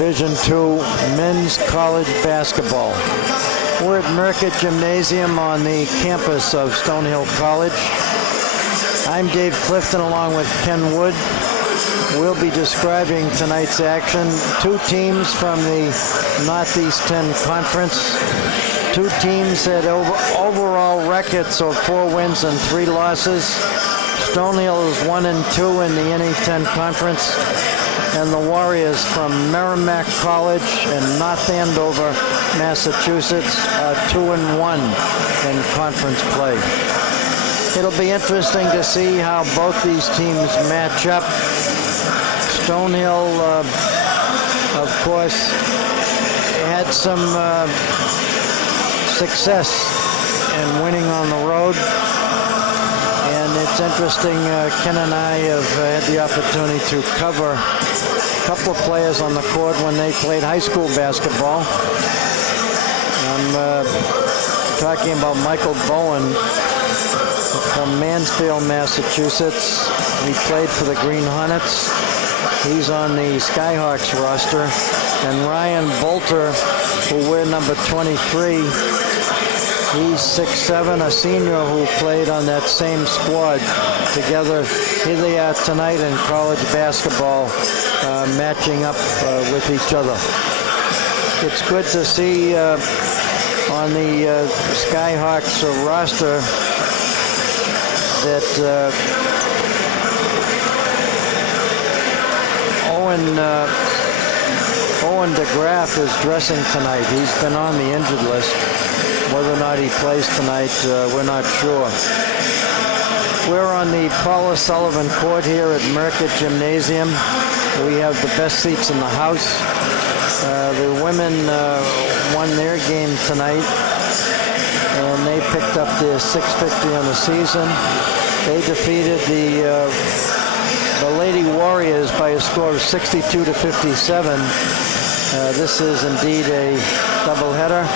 Division II men's college basketball. We're at Merrimack Gymnasium on the campus of Stonehill College. I'm Dave Clifton along with Ken Wood. We'll be describing tonight's action. Two teams from the Northeast 10 Conference. Two teams had overall records of 4 wins and 3 losses. Stonehill is 1-2 in the NE10 Conference. And the Warriors from Merrimack College in North Andover, Massachusetts, are 2-1 in conference play. It'll be interesting to see how both these teams match up. Stonehill, of course, had some success in winning on the road. And it's interesting, Ken and I have had the opportunity to cover a couple of players on the court when they played high school basketball. I'm talking about Michael Bowen from Mansfield, Massachusetts. He played for the Green Hornets. He's on the Skyhawks roster. And Ryan Bolter, who wear number 23, he's 6'7", a senior who played on that same squad. Together, here they are tonight in college basketball, matching up with each other. It's good to see on the Skyhawks roster that Owen DeGraff is dressing tonight. He's been on the injured list. Whether or not he plays tonight, we're not sure. We're on the Paula Sullivan Court here at Merrimack Gymnasium. We have the best seats in the house. The women won their game tonight, and they picked up their 650 on the season. They defeated the Lady Warriors by a score of 62-57. This is indeed a doubleheader.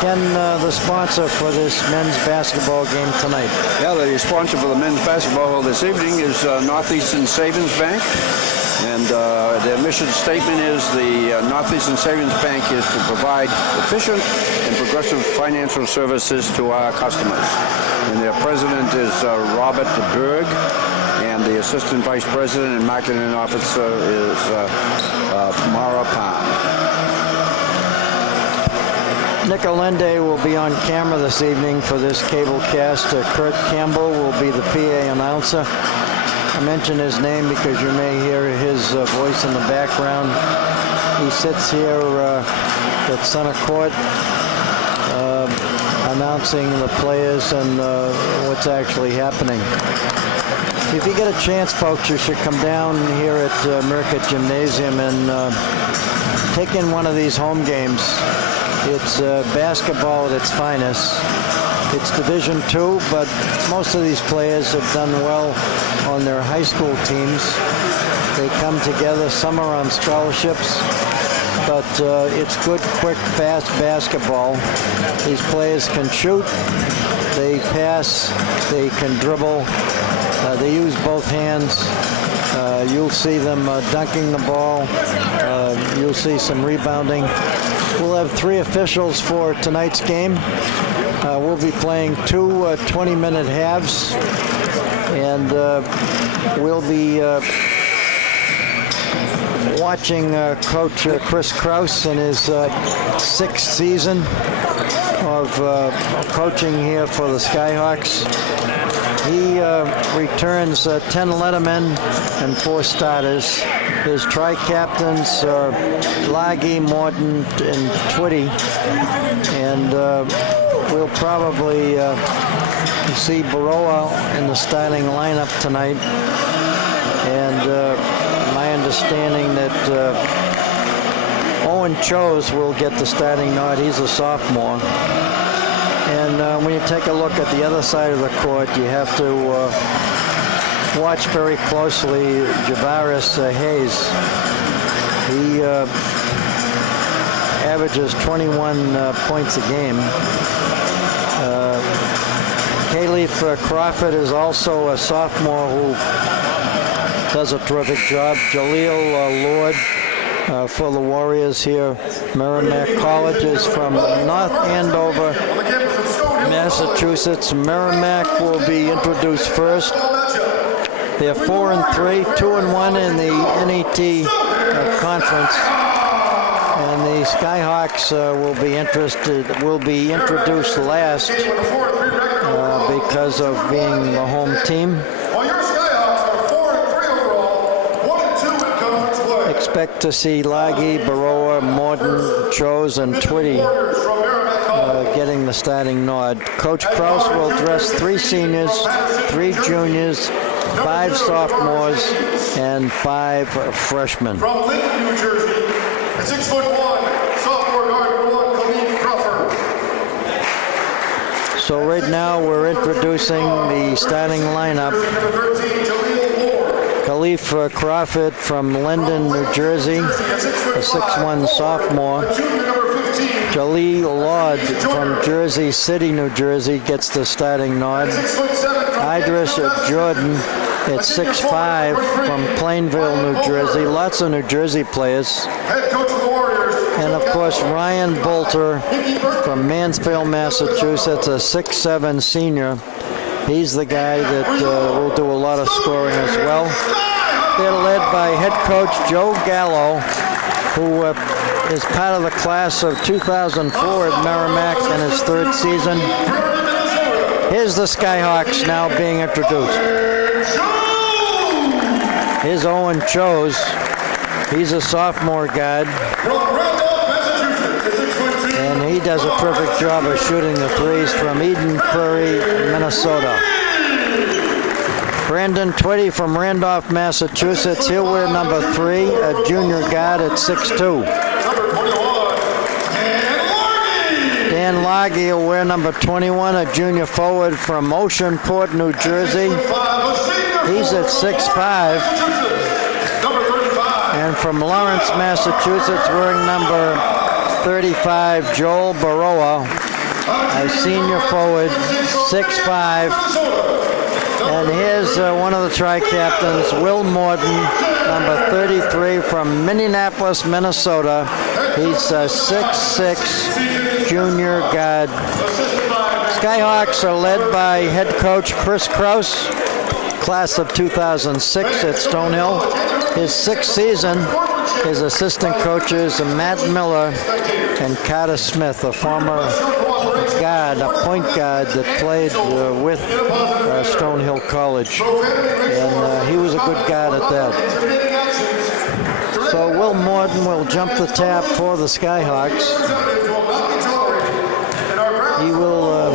Ken, the sponsor for this men's basketball game tonight. Yeah, the sponsor for the men's basketball this evening is Northeastern Savings Bank. And their mission statement is the Northeastern Savings Bank is to provide efficient and progressive financial services to our customers. And their president is Robert Berg, and the assistant vice president and marketing officer is Mara Palm. Nick Allende will be on camera this evening for this cable cast. Kurt Campbell will be the PA announcer. I mention his name because you may hear his voice in the background. He sits here at center court announcing the players and what's actually happening. If you get a chance, folks, you should come down here at Merrimack Gymnasium and take in one of these home games. It's basketball at its finest. It's Division II, but most of these players have done well on their high school teams. They come together. Some are on scholarships, but it's good, quick, fast basketball. These players can shoot, they pass, they can dribble, they use both hands. You'll see them dunking the ball. You'll see some rebounding. We'll have 3 officials for tonight's game. We'll be playing 2 20-minute halves, and we'll be watching Coach Chris Krause in his 6th season of coaching here for the Skyhawks. He returns 10 lettermen and 4 starters. His tri-captains are Laggy, Morton, and Twitty. And we'll probably see Baroa in the starting lineup tonight. And my understanding that Owen Chose will get the starting nod. He's a sophomore. And when you take a look at the other side of the court, you have to watch very closely Javaris Hayes. He averages 21 points a game. Kayleigh Crawford is also a sophomore who does a terrific job. Jaleel Lord for the Warriors here. Merrimack College is from North Andover, Massachusetts. Merrimack will be introduced first. They're 4-3, 2-1 in the NET conference. And the Skyhawks will be introduced last because of being the home team. Expect to see Lagi, Baroa, Morton, Chose, and Twitty getting the starting nod. Coach Kraus will dress 3 seniors, 3 juniors, 5 sophomores, and 5 freshmen. From Lincoln, New Jersey, at 6'1", sophomore guard number 1, Khalif Crawford. So right now we're introducing the starting lineup. Khalif Crawford from Linden, New Jersey, a 6'1" sophomore. Jaleel Lord from Jersey City, New Jersey, gets the starting nod. Idris Jordan at 6'5" from Plainville, New Jersey. Lots of New Jersey players. And of course, Ryan Bolter from Mansfield, Massachusetts, a 6'7" senior. He's the guy that will do a lot of scoring as well. They're led by head coach Joe Gallo, who is part of the class of 2004 at Merrimack in his 3rd season. Here's the Skyhawks now being introduced. Here's Owen Chose. He's a sophomore guard. And he does a perfect job of shooting the threes from Eden Prairie, Minnesota. Brandon Twitty from Randolph, Massachusetts. He'll wear number 3, a junior guard at 6'2". Dan Lagi will wear number 21, a junior forward from Oceanport, New Jersey. He's at 6'5". And from Lawrence, Massachusetts, wearing number 35, Joel Baroa, a senior forward, 6'5". And here's one of the tri-captains, Will Morton, number 33 from Minneapolis, Minnesota. He's a 6'6" junior guard. Skyhawks are led by head coach Chris Kraus, class of 2006 at Stonehill. His 6th season. His assistant coaches Matt Miller and Carter Smith, a former guard, a point guard that played with Stonehill College. And he was a good guard at that. So Will Morton will jump the tap for the Skyhawks. He will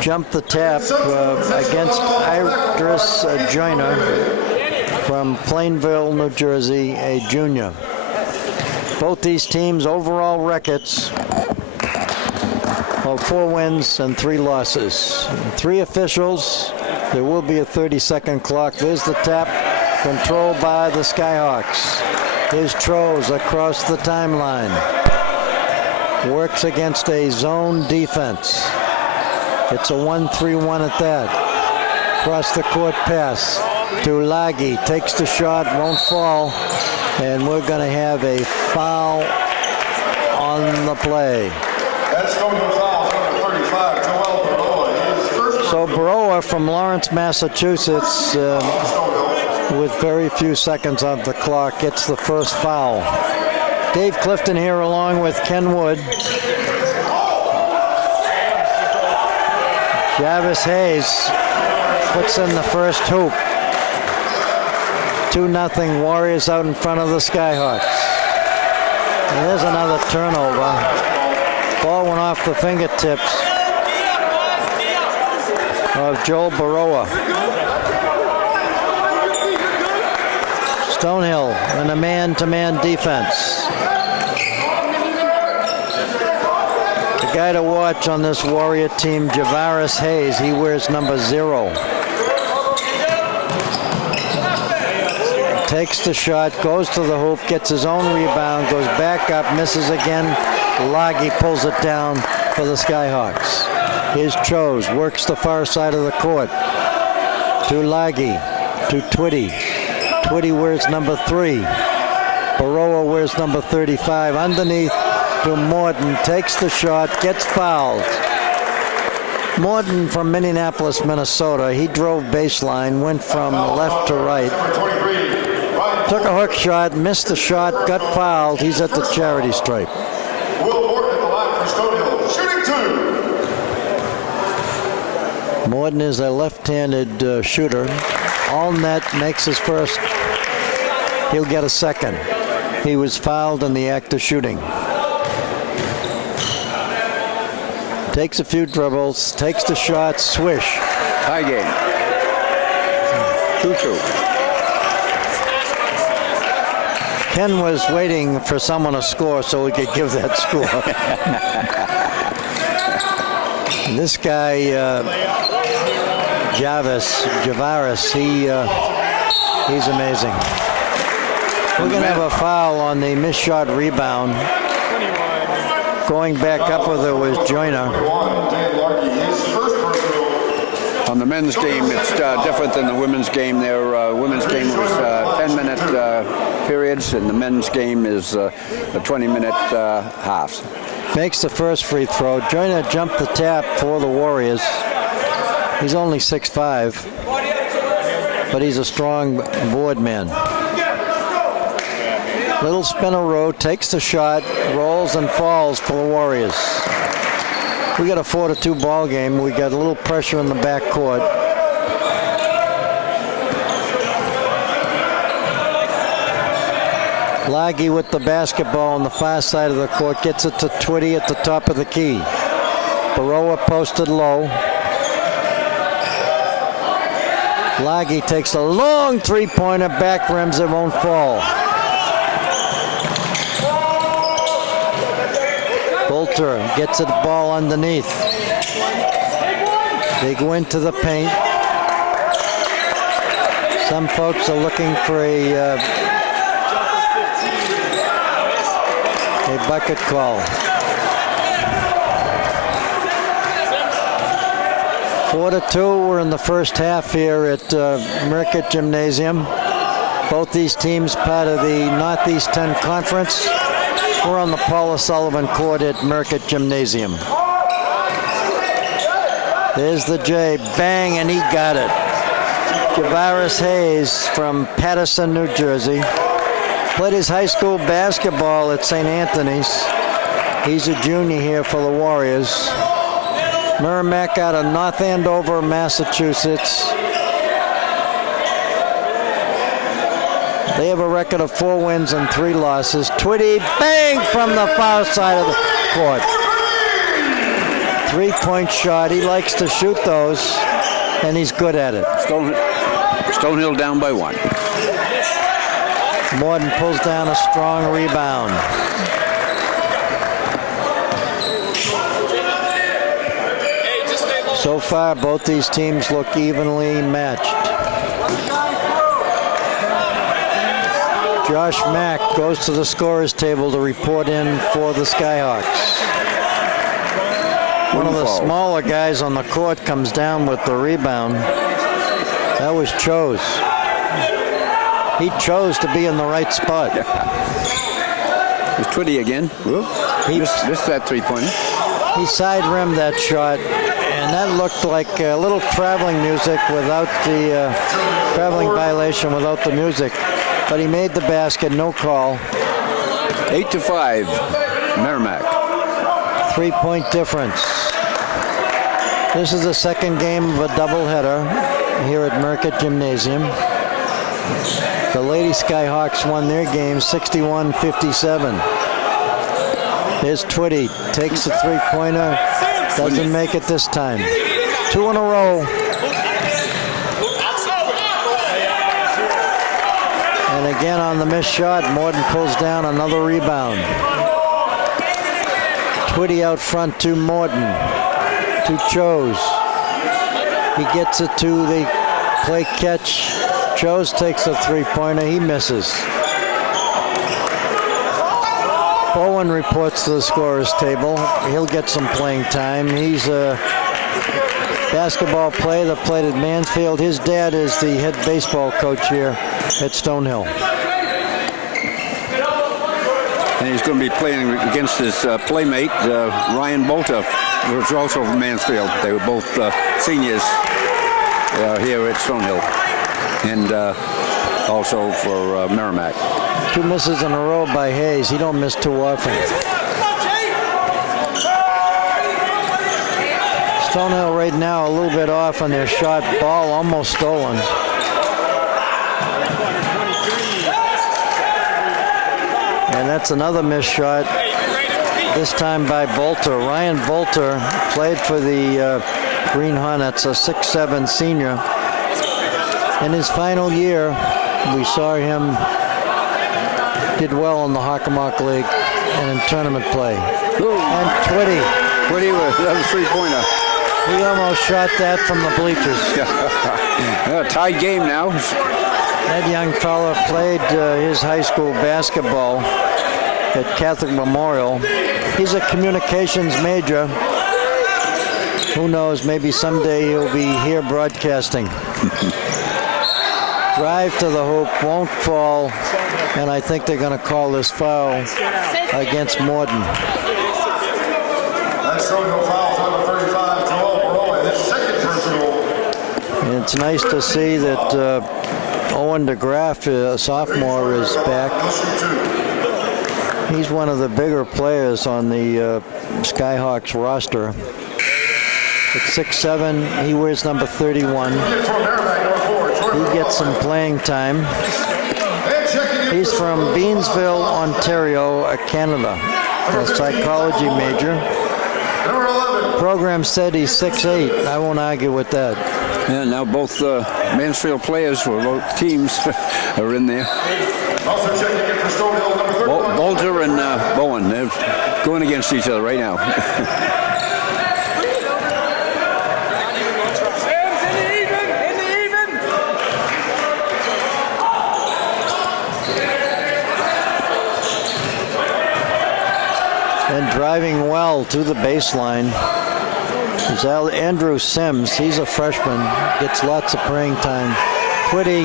jump the tap against Idris Joyner from Plainville, New Jersey, a junior. Both these teams' overall records of 4 wins and 3 losses. 3 officials. There will be a 30-second clock. There's the tap, controlled by the Skyhawks. Here's Troes across the timeline. Works against a zone defense. It's a 1-3-1 at that. Across the court pass to Lagi. Takes the shot, won't fall. And we're going to have a foul on the play. That's going to foul, number 35, Joel Baroa. So Baroa from Lawrence, Massachusetts, with very few seconds on the clock, gets the first foul. Dave Clifton here along with Ken Wood. Jarvis Hayes puts in the first hoop. 2-0 Warriors out in front of the Skyhawks. And there's another turnover. Ball went off the fingertips of Joel Baroa. Stonehill in a man-to-man defense. The guy to watch on this Warrior team, Javaris Hayes, he wears number 0. Takes the shot, goes to the hoop, gets his own rebound, goes back up, misses again. Lagi pulls it down for the Skyhawks. Here's Chose, works the far side of the court. To Lagi, to Twitty. Twitty wears number 3. Baroa wears number 35. Underneath to Morton, takes the shot, gets fouled. Morton from Minneapolis, Minnesota. He drove baseline, went from left to right. Took a hook shot, missed the shot, got fouled. He's at the charity stripe. Will Morton at the line for Stonehill, shooting 2. Morton is a left-handed shooter. All net, makes his first. He'll get a second. He was fouled in the act of shooting. Takes a few dribbles, takes the shot, swish. Tie game. 2-2. Ken was waiting for someone to score so he could give that score. This guy, Javaris, he's amazing. We're going to have a foul on the missed shot rebound. Going back up with it was Joyner. On the men's game, it's different than the women's game. Their women's game was 10-minute periods, and the men's game is a 20-minute halves. Makes the first free throw. Joyner jumped the tap for the Warriors. He's only 6'5", but he's a strong board man. Little spinner row, takes the shot, rolls and falls for the Warriors. We got a 4-2 ball game. We got a little pressure in the backcourt. Laggy with the basketball on the far side of the court, gets it to Twitty at the top of the key. Baroa posted low. Laggy takes a long three-pointer, back rims, it won't fall. Bolter gets the ball underneath. They go into the paint. Some folks are looking for a bucket call. 4-2. We're in the first half here at Merrimack Gymnasium. Both these teams part of the Northeast 10 Conference. We're on the Paula Sullivan court at Merrimack Gymnasium. There's the J, bang, and he got it. Javaris Hayes from Paterson, New Jersey. Played his high school basketball at St. Anthony's. He's a junior here for the Warriors. Merrimack out of North Andover, Massachusetts. They have a record of 4 wins and 3 losses. Twitty, bang, from the far side of the court. 3-point shot. He likes to shoot those, and he's good at it. Stonehill down by 1. Morton pulls down a strong rebound. So far, both these teams look evenly matched. Josh Mack goes to the scorer's table to report in for the Skyhawks. One of the smaller guys on the court comes down with the rebound. That was Chose. He chose to be in the right spot. It's Twitty again. He missed that three-pointer. He side-rimmed that shot, and that looked like a little traveling music without the traveling violation without the music. But he made the basket, no call. 8-5, Merrimack. 3-point difference. This is the second game of a doubleheader here at Merrimack Gymnasium. The Lady Skyhawks won their game 61-57. Here's Twitty, takes a three-pointer, doesn't make it this time. 2 in a row. And again on the missed shot, Morton pulls down another rebound. Twitty out front to Morton, to Chose. He gets it to the play catch. Chose takes a three-pointer, he misses. Bowen reports to the scorer's table. He'll get some playing time. He's a basketball player that played at Mansfield. His dad is the head baseball coach here at Stonehill. And he's going to be playing against his playmate, Ryan Bolter, who's also from Mansfield. They were both seniors here at Stonehill, and also for Merrimack. 2 misses in a row by Hayes. He don't miss too often. Stonehill right now a little bit off on their shot. Ball almost stolen. And that's another missed shot, this time by Bolter. Ryan Bolter played for the Green Hornets, a 6'7" senior. In his final year, we saw him did well in the Hockomock League and in tournament play. And Twitty. Twitty with another three-pointer. He almost shot that from the bleachers. Tied game now. That young fella played his high school basketball at Catholic Memorial. He's a communications major. Who knows, maybe someday he'll be here broadcasting. Drive to the hoop, won't fall, and I think they're going to call this foul against Morden. That's Stonehill fouls number 35, Joel Burrow, and his second personal. And it's nice to see that Owen DeGraff, a sophomore, is back. He's one of the bigger players on the Skyhawks roster. At 6'7", he wears number 31. He gets some playing time. He's from Beansville, Ontario, Canada. A psychology major. Program said he's 6'8". I won't argue with that. Yeah, now both Mansfield players for both teams are in there. Also checking in for Stonehill, number 31. Bolter and Bowen, they're going against each other right now. And driving well to the baseline is Andrew Sims. He's a freshman, gets lots of playing time. Twitty,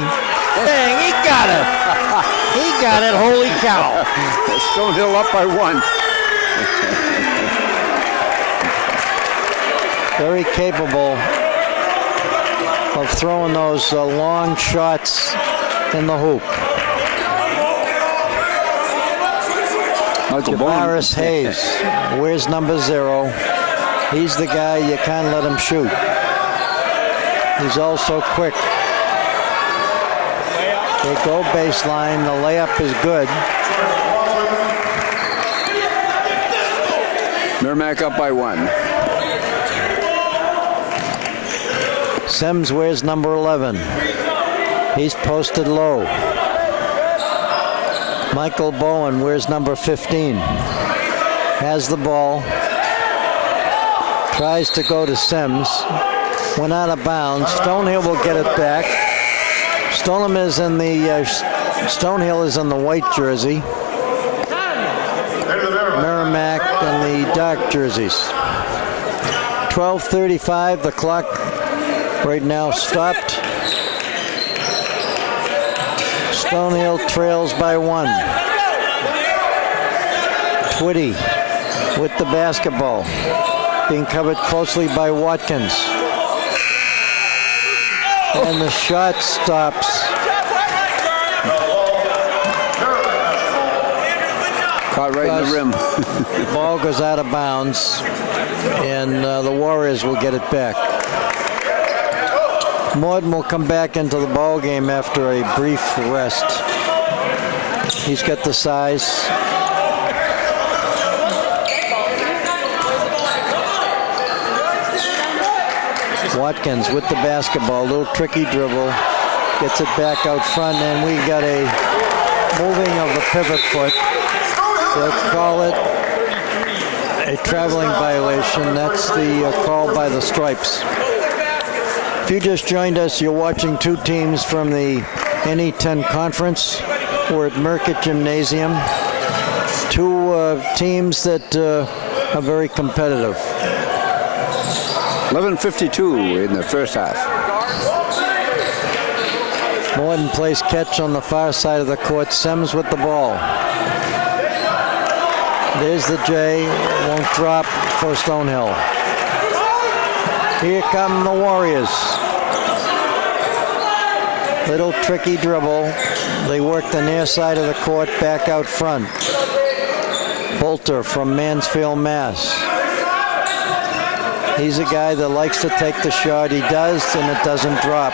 dang, he got it. He got it, holy cow. Stonehill up by 1. Very capable of throwing those long shots in the hoop. Javaris Hayes wears number 0. He's the guy you can't let him shoot. He's also quick. They go baseline. The layup is good. Merrimack up by 1. Sims wears number 11. He's posted low. Michael Bowen wears number 15. Has the ball. Tries to go to Sims. Went out of bounds. Stonehill will get it back. Stonehill is in the white jersey. Merrimack in the dark jerseys. 12:35. The clock right now stopped. Stonehill trails by 1. Twitty with the basketball. Being covered closely by Watkins. And the shot stops. Caught right in the rim. The ball goes out of bounds. And the Warriors will get it back. Morden will come back into the ball game after a brief rest. He's got the size. Watkins with the basketball, a little tricky dribble, gets it back out front, and we got a moving of the pivot foot. They'll call it a traveling violation. That's the call by the Stripes. If you just joined us, you're watching 2 teams from the NE10 Conference. We're at Merrimack Gymnasium. 2 teams that are very competitive. 11:52 in the first half. Morden plays catch on the far side of the court. Sims with the ball. There's the J. Won't drop for Stonehill. Here come the Warriors. Little tricky dribble. They work the near side of the court back out front. Bolter from Mansfield, Mass. He's a guy that likes to take the shot. He does, and it doesn't drop.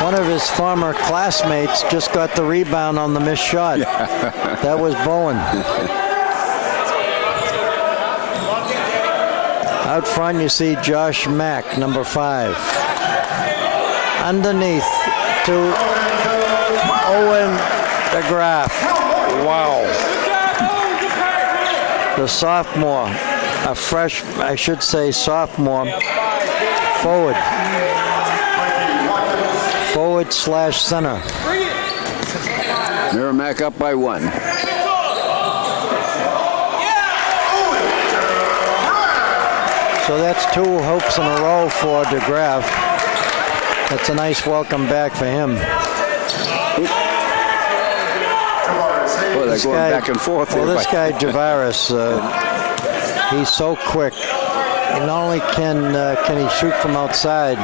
One of his former classmates just got the rebound on the missed shot. That was Bowen. Out front, you see Josh Mack, number 5. Underneath to Owen DeGraff. Wow. The sophomore, a fresh, I should say sophomore, forward. Forward/center. Merrimack up by 1. So that's 2 hopes in a row for DeGraff. That's a nice welcome back for him. Well, they're going back and forth. Well, this guy Javaris, he's so quick. And not only can he shoot from outside,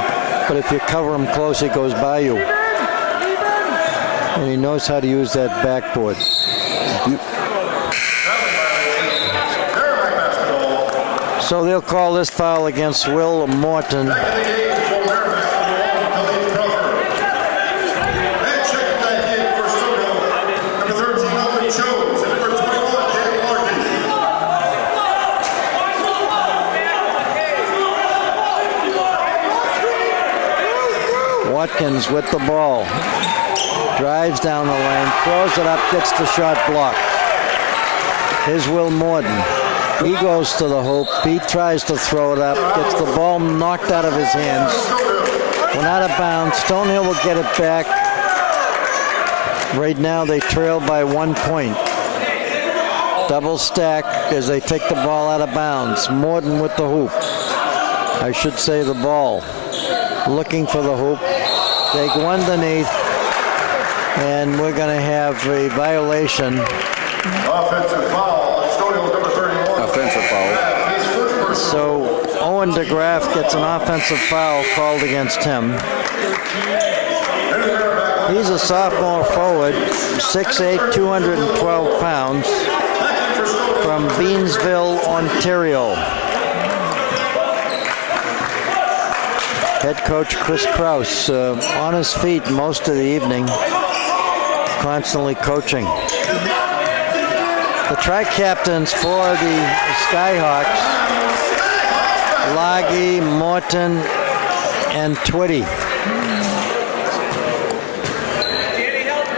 but if you cover him close, he goes by you. And he knows how to use that backboard. So they'll call this foul against Will Morton. Watkins with the ball. Drives down the lane, throws it up, gets the shot blocked. Here's Will Morton. He goes to the hoop. He tries to throw it up, gets the ball knocked out of his hands. Went out of bounds. Stonehill will get it back. Right now they trail by 1 point. Double stack as they take the ball out of bounds. Morton with the hoop. I should say the ball. Looking for the hoop. Take one underneath. And we're going to have a violation. Offensive foul. Stonehill number 31. Offensive foul. So Owen DeGraff gets an offensive foul called against him. He's a sophomore forward, 6'8", 212 pounds, from Beansville, Ontario. Head coach Chris Kraus on his feet most of the evening, constantly coaching. The tri-captains for the Skyhawks, Laggy, Morton, and Twitty.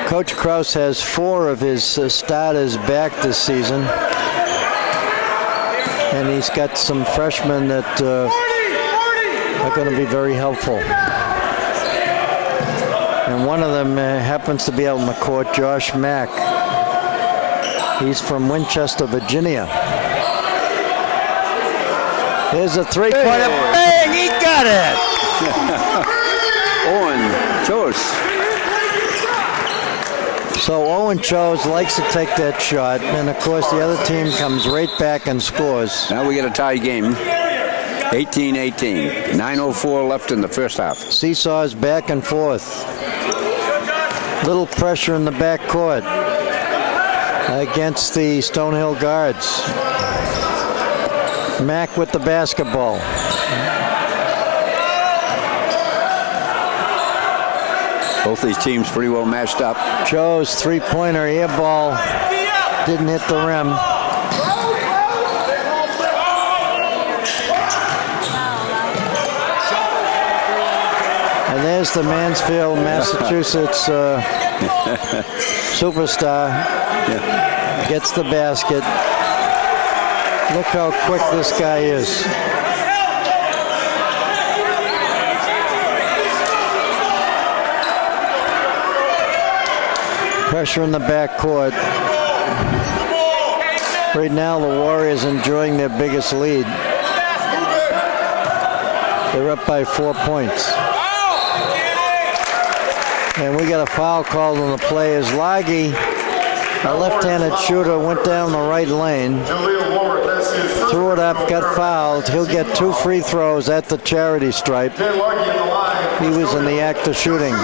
Coach Kraus has 4 of his starters back this season, and he's got some freshmen that are going to be very helpful. And one of them happens to be out on the court, Josh Mack. He's from Winchester, Virginia. Here's a three-pointer. Bang! He got it! Owen Chose. So Owen Chose likes to take that shot, and of course the other team comes right back and scores. Now we get a tie game. 18-18. 9:04 left in the first half. Seesaws back and forth. Little pressure in the back court against the Stonehill guards. Mack with the basketball. Both these teams pretty well matched up. Joe's three-pointer air ball didn't hit the rim. And there's the Mansfield, Massachusetts superstar. Gets the basket. Look how quick this guy is. Pressure in the backcourt. Right now, the Warriors enjoying their biggest lead. They're up by 4 points. And we got a foul called on the play as Laggy A left-handed shooter went down the right lane, threw it up, got fouled. He'll get 2 free throws at the charity stripe. He was in the act of shooting.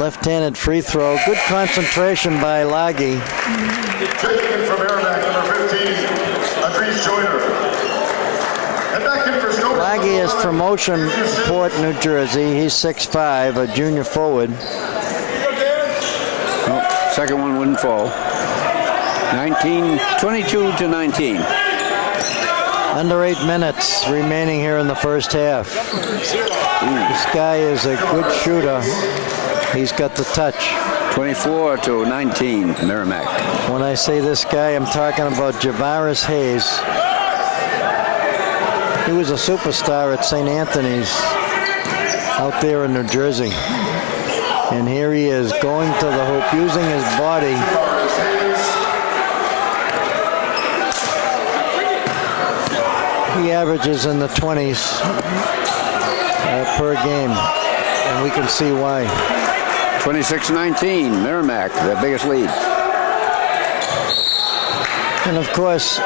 Left-handed free throw. Good concentration by Laggy. Taking it from Merrimack, number 15, Andres Joyner. And back in for Stonehill. Laggy is from Oceanport, New Jersey. He's 6'5", a junior forward. Oh, second one wouldn't fall. 22 to 19. Under 8 minutes remaining here in the first half. This guy is a good shooter. He's got the touch. 24 to 19, Merrimack. When I say this guy, I'm talking about Javaris Hayes. He was a superstar at St. Anthony's out there in New Jersey. And here he is going to the hoop, using his body. He averages in the 20s per game, and we can see why. 26-19, Merrimack, their biggest lead. And of course,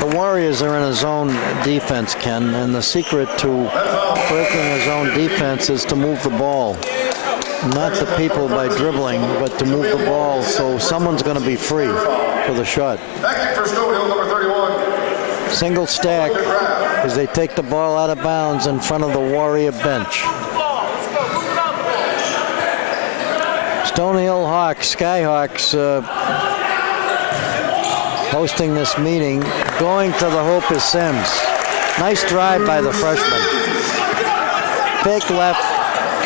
the Warriors are in a zone defense, Ken, and the secret to breaking a zone defense is to move the ball. Not the people by dribbling, but to move the ball so someone's going to be free for the shot. Back in for Stonehill, number 31. Single stack as they take the ball out of bounds in front of the Warrior bench. Stonehill Hawks, Skyhawks, hosting this meeting. Going to the hoop is Sims. Nice drive by the freshman. Fake left,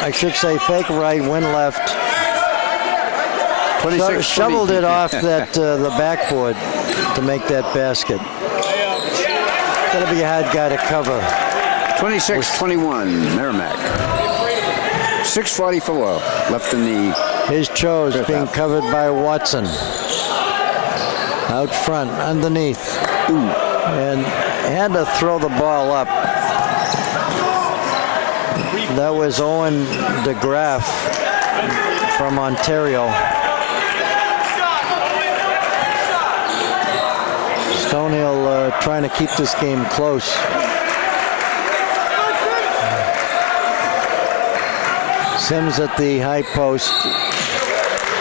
I should say fake right, win left. Shoveled it off that the backboard to make that basket. Got to be a hard guy to cover. 26-21, Merrimack. 6:44 left in the. His Chose being covered by Watson. Out front, underneath. And had to throw the ball up. That was Owen DeGraff from Ontario. Stonehill trying to keep this game close. Sims at the high post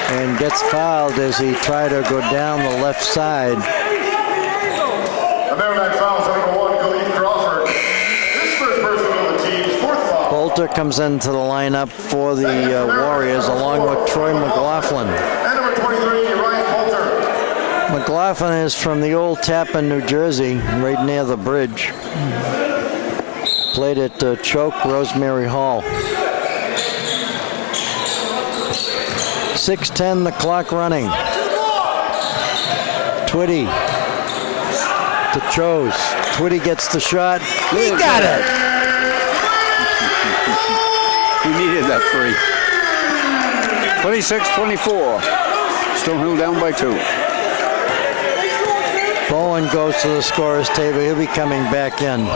and gets fouled as he tried to go down the left side. The Merrimack fouls on number 1, Khalif Crawford. This first person on the team's 4th foul. Bolter comes into the lineup for the Warriors along with Troy McLaughlin. And number 23, Ryan Bolter. McLaughlin is from the old Tappan, New Jersey, right near the bridge. Played at Choke Rosemary Hall. 6:10, the clock running. Twitty to Chose. Twitty gets the shot. He got it. He needed that three. 26-24. Stonehill down by 2. Bowen goes to the scorer's table. He'll be coming back in.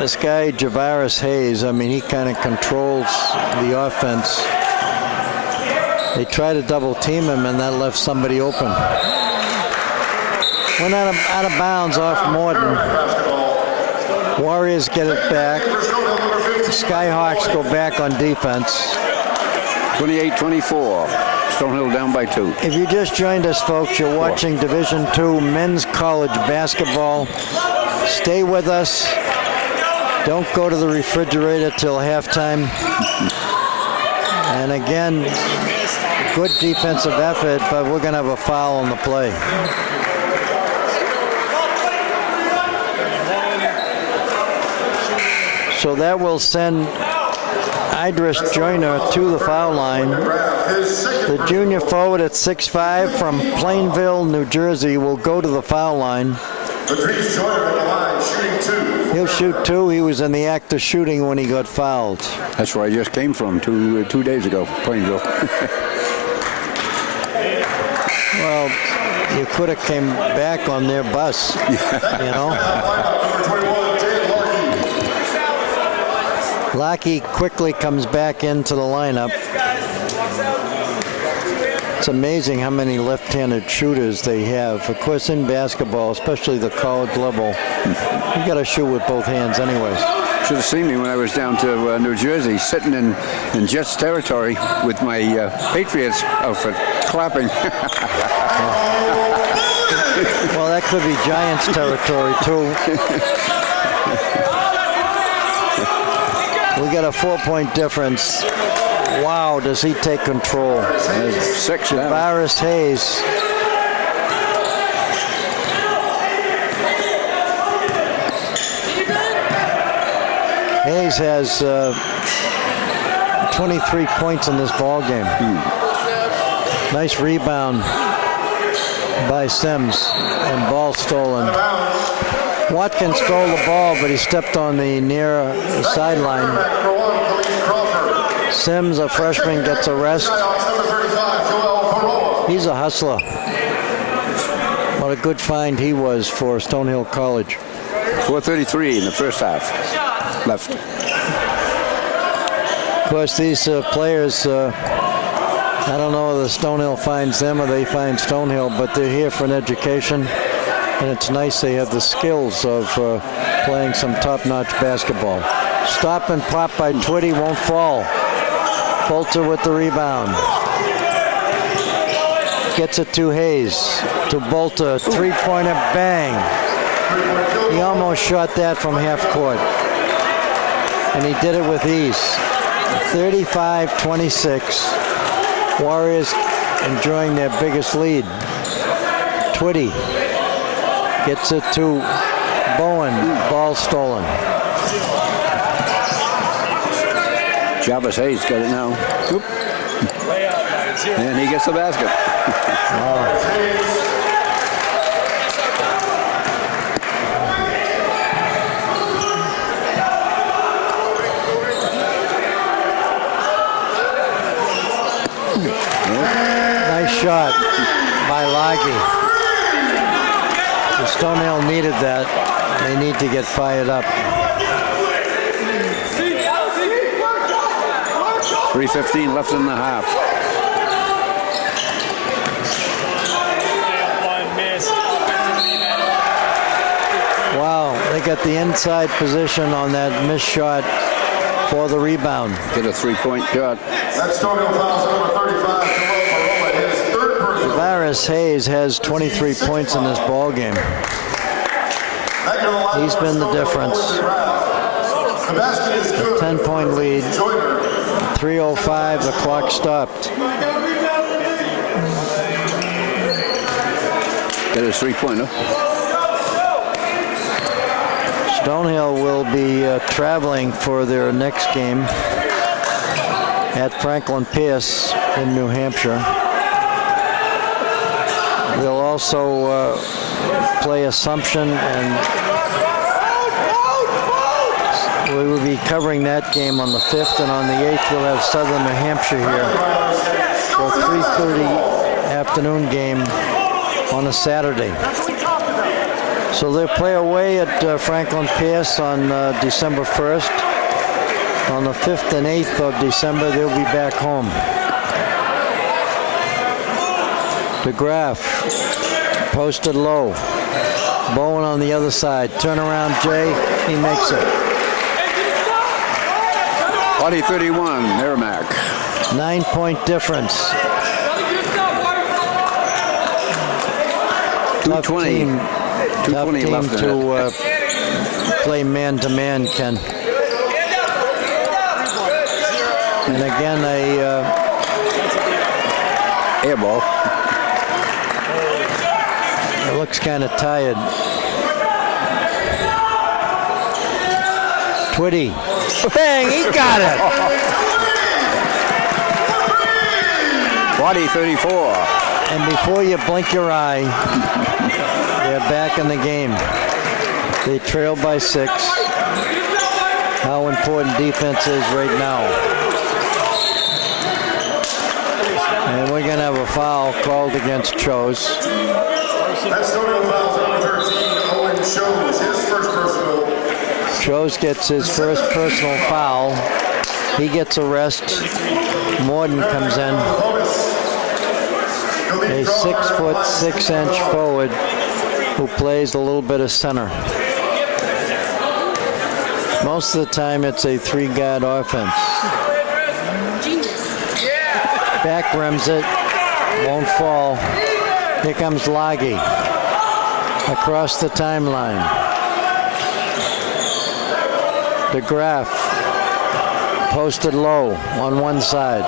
This guy, Javaris Hayes, I mean, he kind of controls the offense. They try to double team him, and that left somebody open. Went out of bounds off Morton. Warriors get it back. Skyhawks go back on defense. 28-24. Stonehill down by 2. If you just joined us, folks, you're watching Division II men's college basketball. Stay with us. Don't go to the refrigerator till halftime. And again, good defensive effort, but we're going to have a foul on the play. So that will send Idris Joyner to the foul line. The junior forward at 6'5" from Plainville, New Jersey, will go to the foul line. Idris Joyner at the line, shooting 2. He'll shoot 2. He was in the act of shooting when he got fouled. That's where I just came from 2 days ago, Plainville. Well, you could have came back on their bus, you know. Number 21, Dan Larkey. Larkey quickly comes back into the lineup. It's amazing how many left-handed shooters they have. Of course, in basketball, especially the college level, you got to shoot with both hands anyways. Should have seen me when I was down to New Jersey, sitting in Jets territory with my Patriots outfit, clapping. Well, that could be Giants territory, too. We got a 4-point difference. Wow, does he take control? 6 now. Varus Hayes. Hayes has 23 points in this ball game. Nice rebound by Sims and ball stolen. Watkins stole the ball, but he stepped on the near sideline. Sims, a freshman, gets a rest. He's a hustler. What a good find he was for Stonehill College. 4:33 in the first half left. Of course, these players, I don't know whether Stonehill finds them or they find Stonehill, but they're here for an education, and it's nice they have the skills of playing some top-notch basketball. Stop and pop by Twitty, won't fall. Bolter with the rebound. Gets it to Hayes, to Bolter, three-pointer, bang. He almost shot that from half court, and he did it with ease. 35-26. Warriors enjoying their biggest lead. Twitty gets it to Bowen, ball stolen. Jarvis Hayes got it now. Oop. And he gets the basket. Nice shot by Larkey. The Stonehill needed that. They need to get fired up. 3:15 left in the half. Wow, they got the inside position on that missed shot for the rebound. Get a 3-point shot. That's Stonehill fouls number 35, Jamal Parola, his third personal. Varus Hayes has 23 points in this ball game. He's been the difference. The basket is good. 10-point lead. 3:05, the clock stopped. Get a 3-pointer. Stonehill will be traveling for their next game at Franklin Pierce in New Hampshire. They'll also play Assumption, and we will be covering that game on the 5th, and on the 8th we'll have Southern New Hampshire here for a 3:30 afternoon game on a Saturday. So they'll play away at Franklin Pierce on December 1st. On the 5th and 8th of December, they'll be back home. DeGraff posted low. Bowen on the other side. Turnaround Jay. He makes it. 40-31, Merrimack. 9-point difference. 2:20. Tough 2:20 team left in to it. play man-to-man, Ken. And again, Air ball. it looks kind of tired. Twitty. Bang, he got it. 40-34. And before you blink your eye, they're back in the game. They trail by 6. How important defense is right now. And we're going to have a foul called against Chose. That's Stonehill fouls number 13, Owen Chose, his first personal. Chose gets his first personal foul. He gets a rest. Morden comes in. A 6'6" forward who plays a little bit of center. Most of the time it's a 3-guard offense. Back rims it, won't fall. Here comes Laghi across the timeline. DeGraff posted low on one side.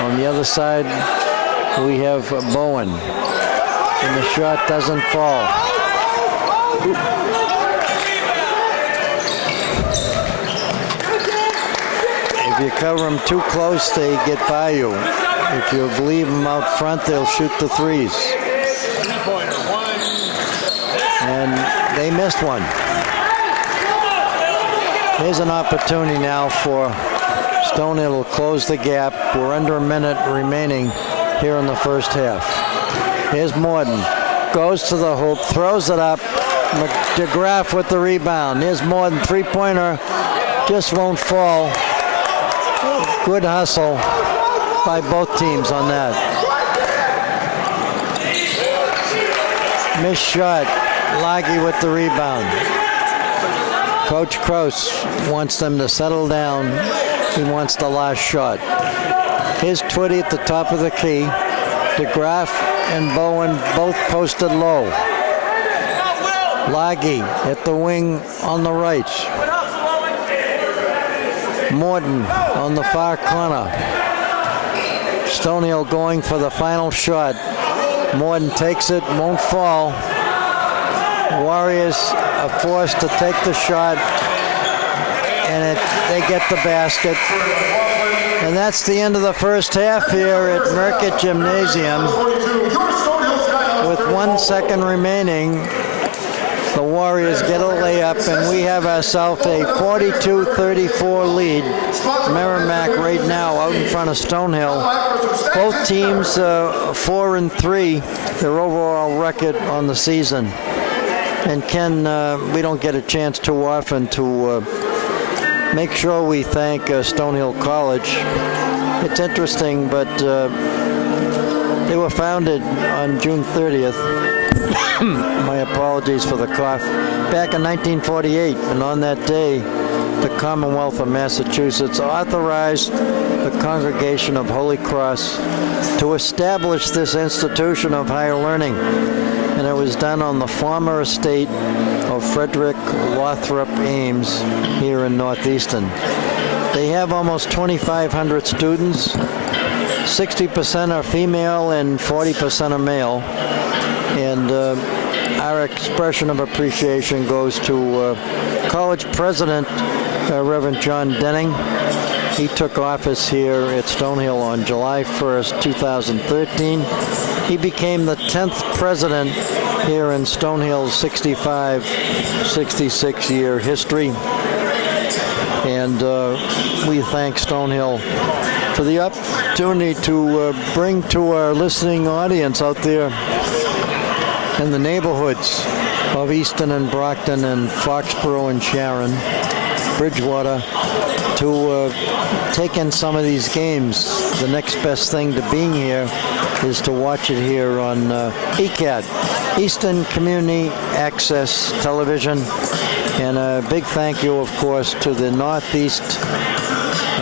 On the other side, we have Bowen, and the shot doesn't fall. If you cover them too close, they get by you. If you leave them out front, they'll shoot the threes. And they missed one. Here's an opportunity now for Stonehill to close the gap. We're under a minute remaining here in the first half. Here's Morden. Goes to the hoop, throws it up. DeGraff with the rebound. Here's Morden, three-pointer. Just won't fall. Good hustle by both teams on that. Missed shot. Laghi with the rebound. Coach Kraus wants them to settle down. He wants the last shot. Here's Twitty at the top of the key. DeGraff and Bowen both posted low. Laghi at the wing on the right. Morton on the far corner. Stonehill going for the final shot. Morton takes it, won't fall. Warriors are forced to take the shot, and they get the basket. And that's the end of the first half here at Merrimack Gymnasium. With 1 second remaining, the Warriors get a layup, and we have ourselves a 42-34 lead. Merrimack right now out in front of Stonehill. Both teams 4-3, their overall record on the season. And Ken, we don't get a chance too often to make sure we thank Stonehill College. It's interesting, but they were founded on June 30th. My apologies for the cough. Back in 1948, and on that day, the Commonwealth of Massachusetts authorized the Congregation of Holy Cross to establish this institution of higher learning. And it was done on the former estate of Frederick Lothrop Ames here in Northeastern. They have almost 2,500 students. 60% are female and 40% are male. And our expression of appreciation goes to college president, Reverend John Denning. He took office here at Stonehill on July 1st, 2013. He became the 10th president here in Stonehill's 65-66 year history. And we thank Stonehill for the opportunity to bring to our listening audience out there in the neighborhoods of Easton and Brockton and Foxborough and Sharon, Bridgewater, to take in some of these games. The next best thing to being here is to watch it here on ECAT, Eastern Community Access Television. And a big thank you, of course, to the Northeast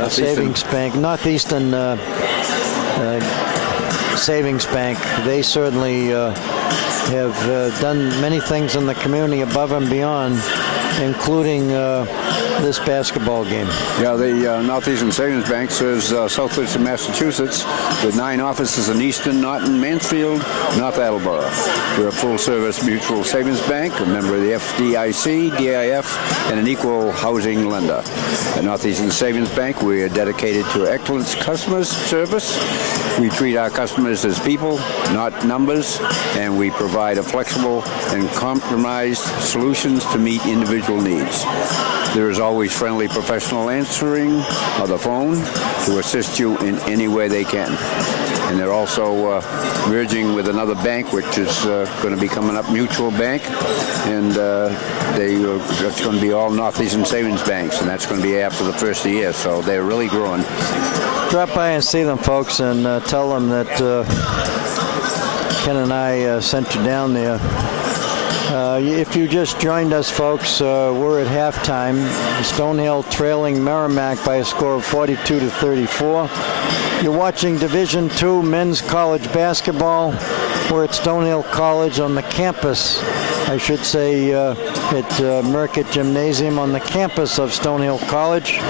Savings Bank, Northeastern Savings Bank. They certainly have done many things in the community above and beyond, including this basketball game. Yeah, the Northeastern Savings Bank serves southwestern Massachusetts with 9 offices in Easton, Norton, Mansfield, North Attleboro. We're a full-service mutual savings bank, a member of the FDIC, DIF, and an equal housing lender. At Northeastern Savings Bank, we are dedicated to excellent customer service. We treat our customers as people, not numbers, and we provide a flexible and compromised solutions to meet individual needs. there is always friendly professional answering of the phone to assist you in any way they can. And they're also merging with another bank, which is going to be coming up, Mutual Bank, and it's going to be all Northeastern Savings Banks, and that's going to be after the first of the year. So they're really growing. Drop by and see them, folks, and tell them that Ken and I sent you down there. If you just joined us, folks, we're at halftime. Stonehill trailing Merrimack by a score of 42-34. You're watching Division II men's college basketball. We're at Stonehill College on the campus, I should say, at Merrimack Gymnasium on the campus of Stonehill College.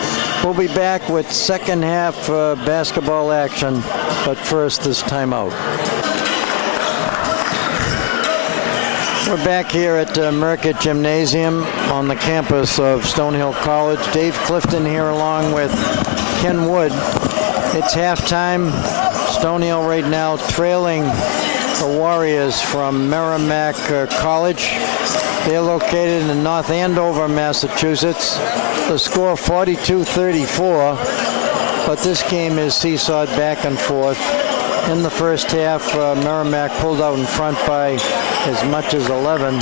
We'll be back with second half basketball action, but first this timeout. We're back here at Merrimack Gymnasium on the campus of Stonehill College. Dave Clifton here along with Ken Wood. It's halftime. Stonehill right now trailing the Warriors from Merrimack College. They're located in North Andover, Massachusetts. The score 42-34, but this game is seesawed back and forth. In the first half, Merrimack pulled out in front by as much as 11.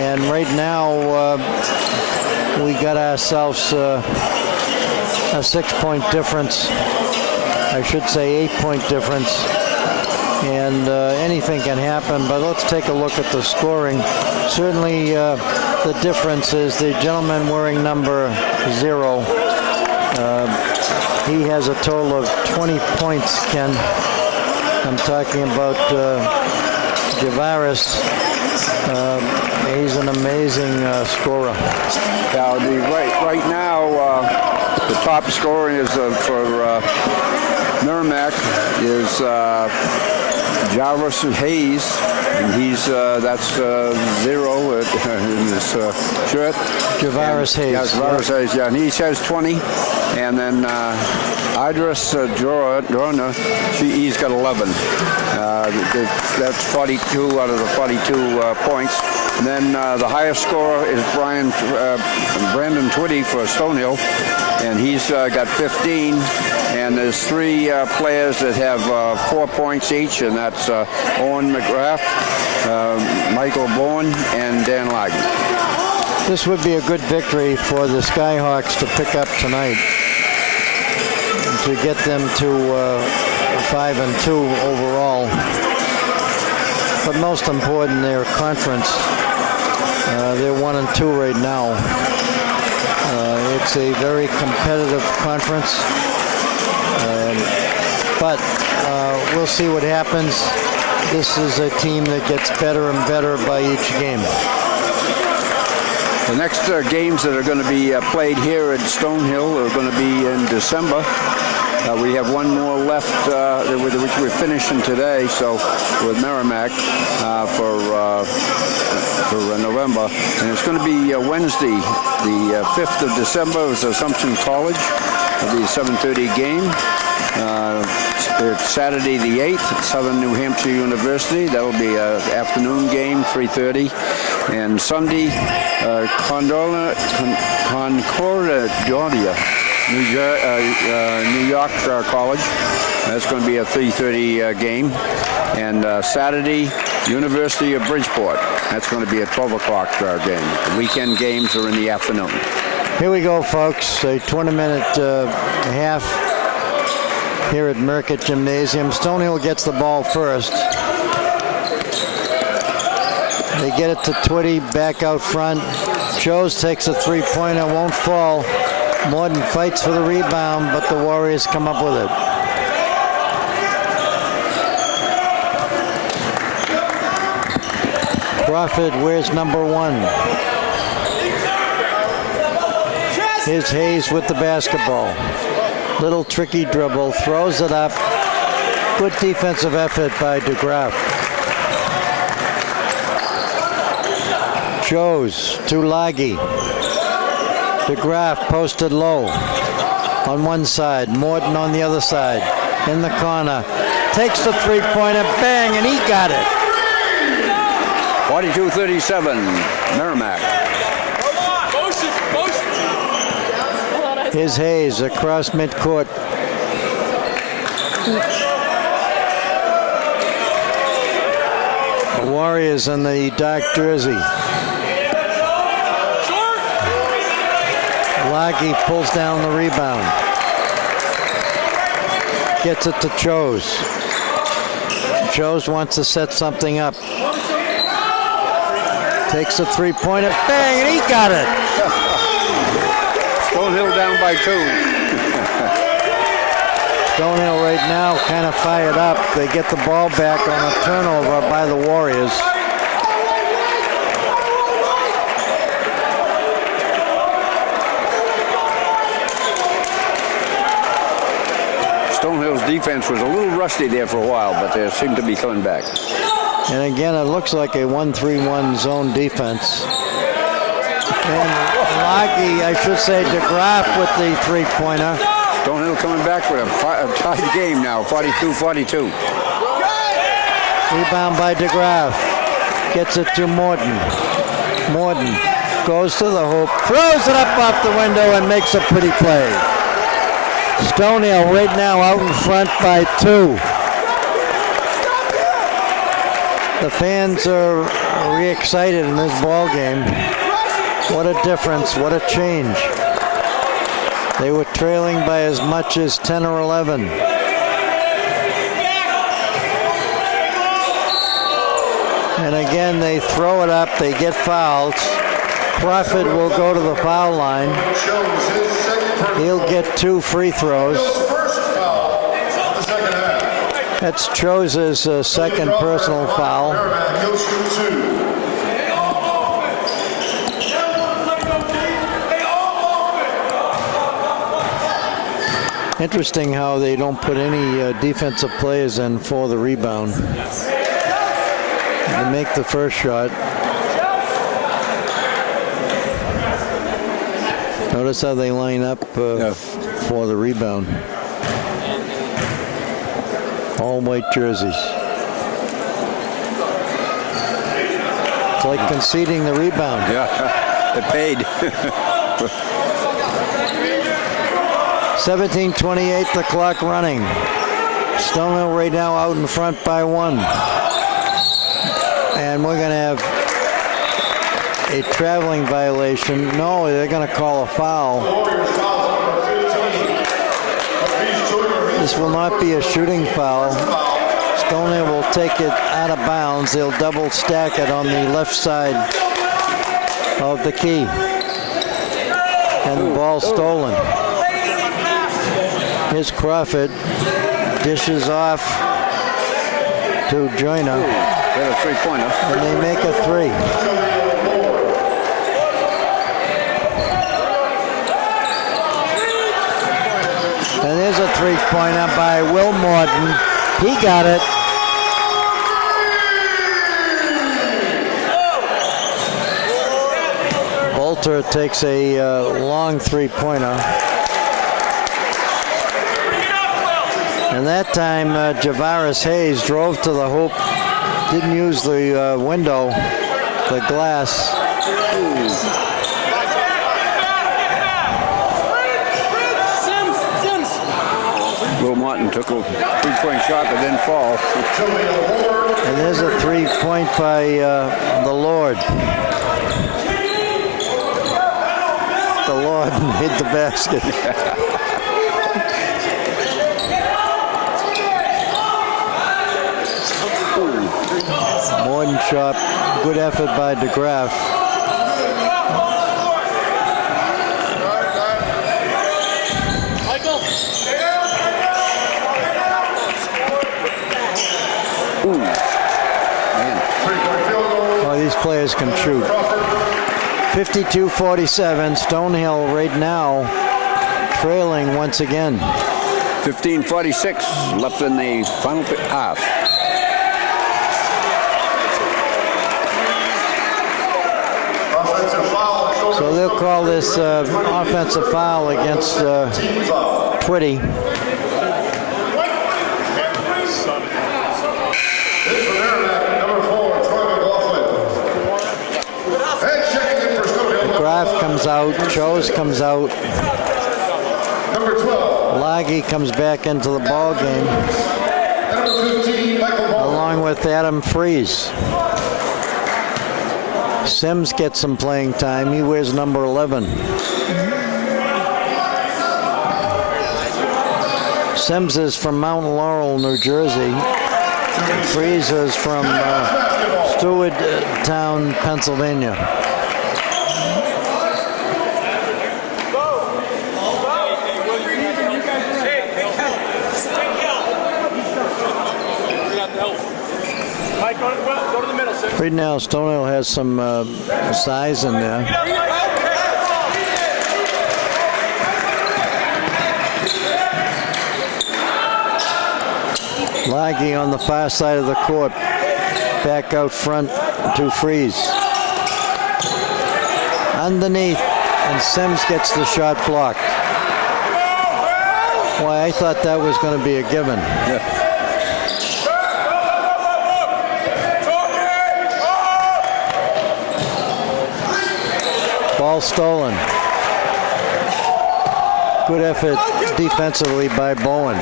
And right now, we got ourselves a 6-point difference. I should say 8-point difference. And anything can happen, but let's take a look at the scoring. Certainly, the difference is the gentleman wearing number 0. He has a total of 20 points, Ken. I'm talking about Javaris. He's an amazing scorer. Right now, the top scorer is for Merrimack is Jarvis Hayes, and he's that's 0 in his shirt. Javaris Hayes. Yes, Javaris Hayes. Yeah, and he has 20, and then Idris Jorna, he's got 11. That's 42 out of the 42 points. And then the highest scorer is Brandon Twitty for Stonehill, and he's got 15. And there's 3 players that have 4 points each, and that's Owen McGrath, Michael Bowen, and Dan Lagan. This would be a good victory for the Skyhawks to pick up tonight, to get them to 5-2 overall. But most important, their conference. They're 1-2 right now. It's a very competitive conference. But we'll see what happens. This is a team that gets better and better by each game. The next games that are going to be played here at Stonehill are going to be in December. We have one more left, which we're finishing today, so with Merrimack for November. And it's going to be Wednesday, the 5th of December, is Assumption College. It'll be a 7:30 game. Saturday the 8th, Southern New Hampshire University. That'll be an afternoon game, 3:30. And Sunday, Concordia, New York College. That's going to be a 3:30 game. And Saturday, University of Bridgeport. That's going to be a 12 o'clock game. The weekend games are in the afternoon. Here we go, folks. A 20-minute half here at Merrimack Gymnasium. Stonehill gets the ball first. They get it to Twitty, back out front. Joes takes a three-pointer, won't fall. Morden fights for the rebound, but the Warriors come up with it. Crawford wears number 1. Here's Hayes with the basketball. Little tricky dribble, throws it up. Good defensive effort by DeGraff. Joes to Laggy. DeGraff posted low on one side, Morton on the other side. In the corner, takes the three-pointer, bang, and he got it. 42-37, Merrimack. Motion. Here's Hayes across midcourt. The Warriors in the dark jersey. Laggy pulls down the rebound. Gets it to Chose. Chose wants to set something up. Takes a three-pointer, bang, and he got it. Stonehill down by 2. Stonehill right now kind of fired up. They get the ball back on a turnover by the Warriors. Stonehill's defense was a little rusty there for a while, but they seem to be coming back. And again, it looks like a 1-3-1 zone defense. And Laggy, I should say, DeGraff with the three-pointer. Stonehill coming back with a tied game now, 42-42. Rebound by DeGraff. Gets it to Morton. Morton goes to the hoop, throws it up off the window, and makes a pretty play. Stonehill right now out in front by 2. The fans are re-excited in this ball game. What a difference, what a change. They were trailing by as much as 10 or 11. And again, they throw it up, they get fouls. Crawford will go to the foul line. He'll get 2 free throws. That's Chose's second personal foul. Interesting how they don't put any defensive players in for the rebound. They make the first shot. Notice how they line up for the rebound. All white jerseys. It's like conceding the rebound. Yeah, it paid. 17:28, the clock running. Stonehill right now out in front by 1. And we're going to have a traveling violation. No, they're going to call a foul. This will not be a shooting foul. Stonehill will take it out of bounds. They'll double stack it on the left side of the key. And the ball stolen. Here's Crawford. Dishes off to Joyner. They have a three-pointer. And they make a 3. And there's a three-pointer by Will Morton. He got it. Bolter takes a long three-pointer. And that time, Javaris Hayes drove to the hoop. Didn't use the window, the glass. Will Martin took a three-point shot but didn't fall. And there's a three-point by the Lord. The Lord hit the basket. Morton shot. Good effort by DeGraff. Oh, these players can shoot. 52-47. Stonehill right now trailing once again. 15:46 left in the final half. So they'll call this offensive foul against Twitty. And checking in for Stonehill. Graf comes out, Chose comes out. Number 12. Laggy comes back into the ball game, And number 15, Michael Ball. along with Adam Freeze. Sims gets some playing time. He wears number 11. Sims is from Mount Laurel, New Jersey. Freeze is from Stewarttown, Pennsylvania. Right now, Stonehill has some size in there. Laggy on the far side of the court. Back out front to Freeze. Underneath, and Sims gets the shot blocked. Why, I thought that was going to be a given. Yeah. Ball stolen. Good effort defensively by Bowen.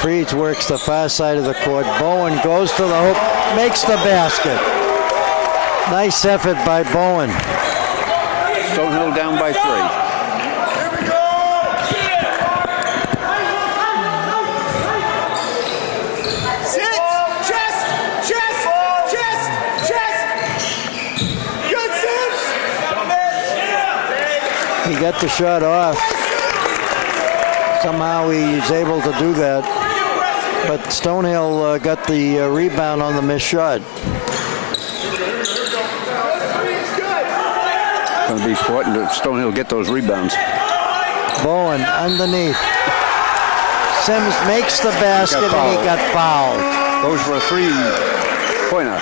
Freeze works the far side of the court. Bowen goes to the hoop, makes the basket. Nice effort by Bowen. Stonehill down by 3. He got the shot off. Somehow he's able to do that. But Stonehill got the rebound on the missed shot. Going to be important that Stonehill get those rebounds. Bowen underneath. Sims makes the basket and he got fouled. Goes for a 3-pointer.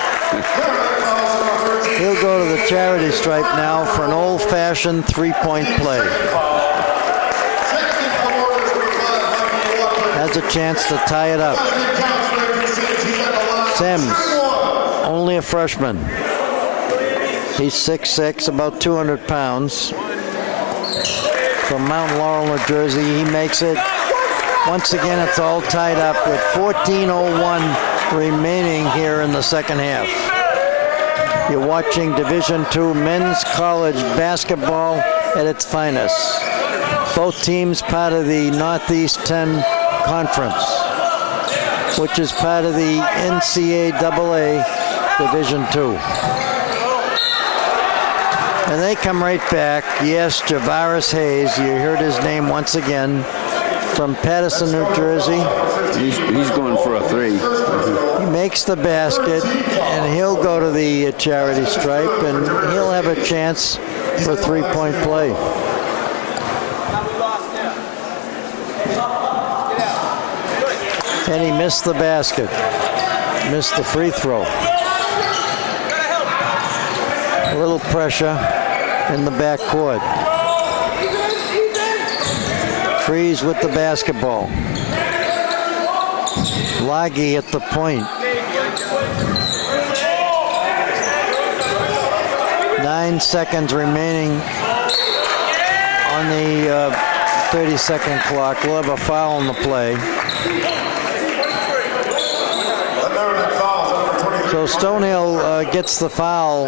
He'll go to the charity stripe now for an old-fashioned three-point play. Has a chance to tie it up. Sims, only a freshman. He's 6'6", about 200 pounds. From Mount Laurel, New Jersey, he makes it. Once again, it's all tied up with 14:01 remaining here in the second half. You're watching Division II men's college basketball at its finest. Both teams part of the Northeast 10 Conference, which is part of the NCAA Division II. And they come right back. Yes, Javaris Hayes, you heard his name once again, from Paterson, New Jersey. He's going for a 3. He makes the basket, and he'll go to the charity stripe, and he'll have a chance for a three-point play. And he missed the basket, missed the free throw. A little pressure in the backcourt. Freeze with the basketball. Laggy at the point. 9 seconds remaining on the 30-second clock. We'll have a foul on the play. So Stonehill gets the foul.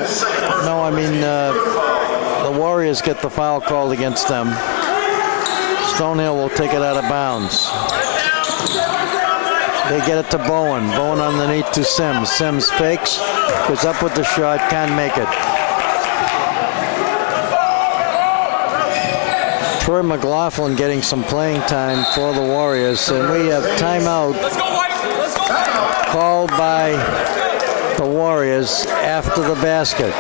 No, I mean the Warriors get the foul called against them. Stonehill will take it out of bounds. They get it to Bowen. Bowen underneath to Sims. Sims fakes, goes up with the shot, can't make it. Troy McLaughlin getting some playing time for the Warriors, and we have timeout called by the Warriors after the basket.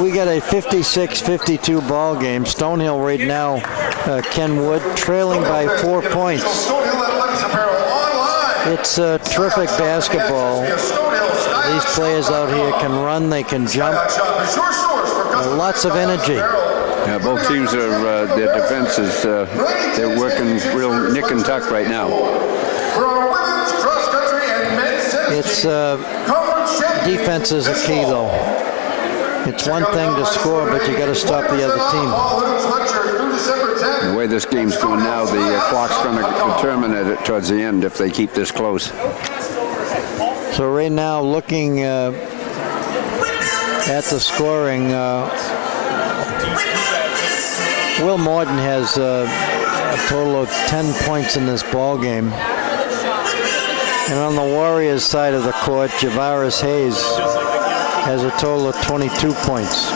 We got a 56-52 ball game. Stonehill right now, Ken Wood, trailing by 4 points. It's terrific basketball. These players out here can run, they can jump. Lots of energy. Yeah, both teams are, their defense is, they're working real nick and tuck right now. It's Defense is a key, though. It's one thing to score, but you got to stop the other team. The way this game's going now, the clock's going to determine it towards the end if they keep this close. So right now, looking at the scoring, Will Morton has a total of 10 points in this ball game. And on the Warriors side of the court, Javaris Hayes has a total of 22 points.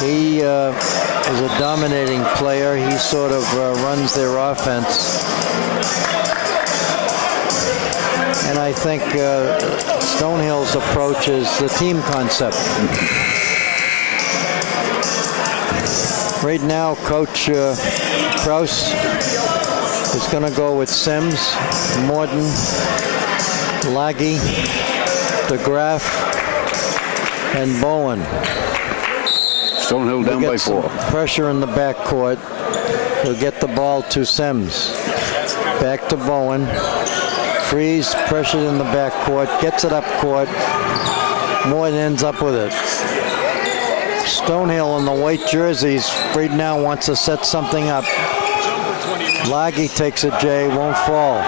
He is a dominating player. He sort of runs their offense. And I think Stonehill's approach is the team concept. Right now, Coach Krause is going to go with Sims, Morton, Laggy, DeGraff, and Bowen. Stonehill down by 4. Pressure in the backcourt. He'll get the ball to Sims. Back to Bowen. Freeze, pressured in the backcourt, gets it up court. Morton ends up with it. Stonehill in the white jerseys right now wants to set something up. Laggy takes a J, won't fall.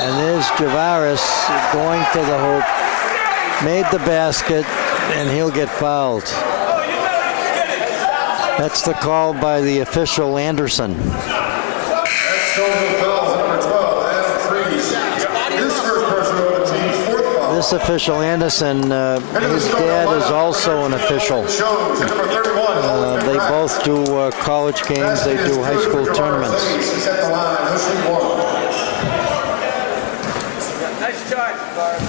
And there's Javaris going to the hoop. Made the basket, and he'll get fouled. That's the call by the official, Anderson. This official, Anderson, his dad is also an official. They both do college games. They do high school tournaments. Nice charge, Barb.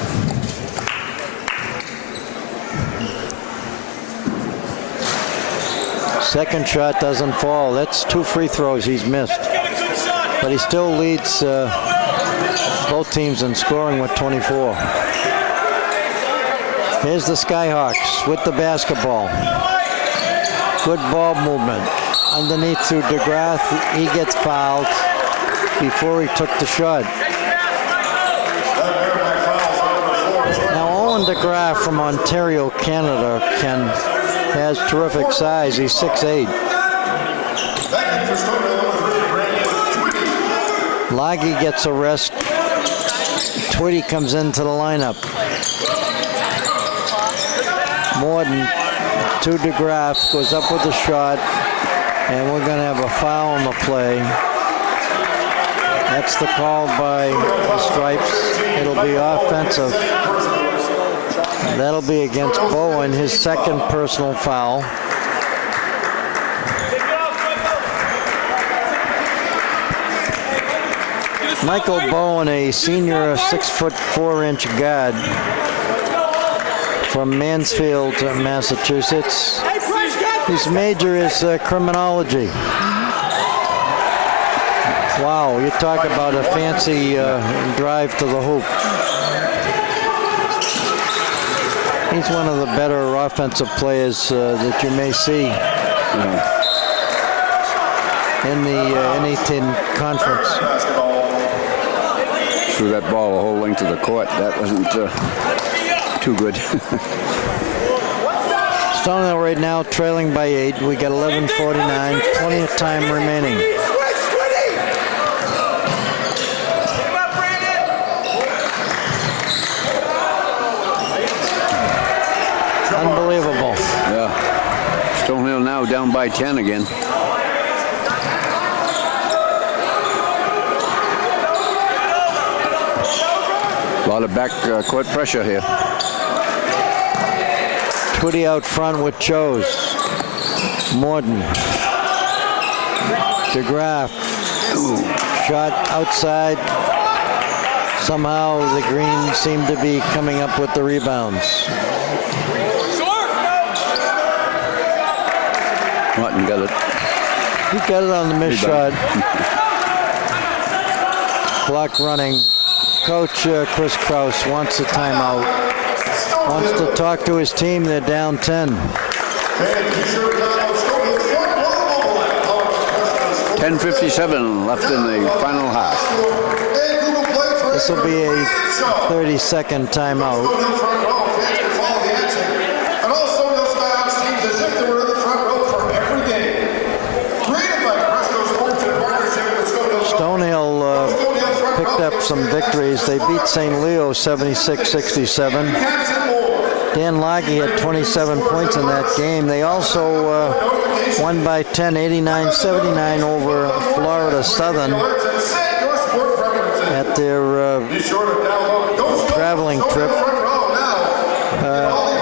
Second shot doesn't fall. That's 2 free throws he's missed. But he still leads both teams in scoring with 24. Here's the Skyhawks with the basketball. Good ball movement. Underneath to DeGraff. He gets fouled before he took the shot. Now Owen DeGraff from Ontario, Canada has terrific size. He's 6'8". Laggy gets a rest. Twitty comes into the lineup. Morton to DeGraff, goes up with the shot, and we're going to have a foul on the play. That's the call by the Stripes. It'll be offensive. That'll be against Bowen, his second personal foul. Michael Bowen, a senior 6'4" guard from Mansfield, Massachusetts. His major is criminology. Wow, you talk about a fancy drive to the hoop. He's one of the better offensive players that you may see in the N18 conference. Threw that ball a whole length of the court. That wasn't too good. Stonehill right now trailing by 8. We got 11:49, plenty of time remaining. Unbelievable. Yeah. Stonehill now down by 10 again. A lot of back court pressure here. Twitty out front with Chose. Morton. DeGraff. Shot outside. Somehow the Greens seem to be coming up with the rebounds. Martin got it. He got it on the missed shot. Clock running. Coach Chris Krause wants a timeout. Wants to talk to his team. They're down 10. 10:57 left in the final half. This will be a 30-second timeout. Stonehill front row fans can follow the action. And all Stonehill Skyhawks teams as if they were in the front row for every game. Created by Presto Sports in partnership with Stonehill picked up some victories. They beat St. Leo 76-67. Dan Laggy had 27 points in that game. They also won by 10, 89-79 over Florida Southern at their traveling trip.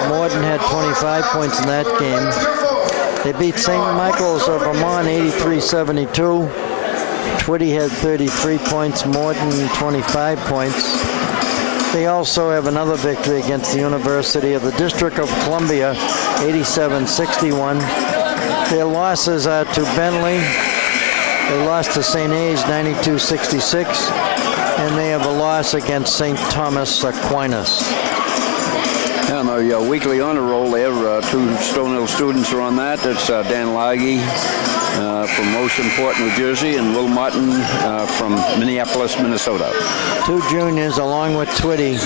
Morden had 25 points in that game. They beat St. Michael's of Vermont 83-72. Twitty had 33 points, Morden 25 points. They also have another victory against the University of the District of Columbia, 87-61. Their losses are to Bentley. They lost to St. A's, 92-66. And they have a loss against St. Thomas Aquinas. Yeah, on the weekly honor roll there, two Stonehill students are on that. That's Dan Laggy from Oceanport, New Jersey, and Will Martin from Minneapolis, Minnesota. Two juniors, along with Twitty,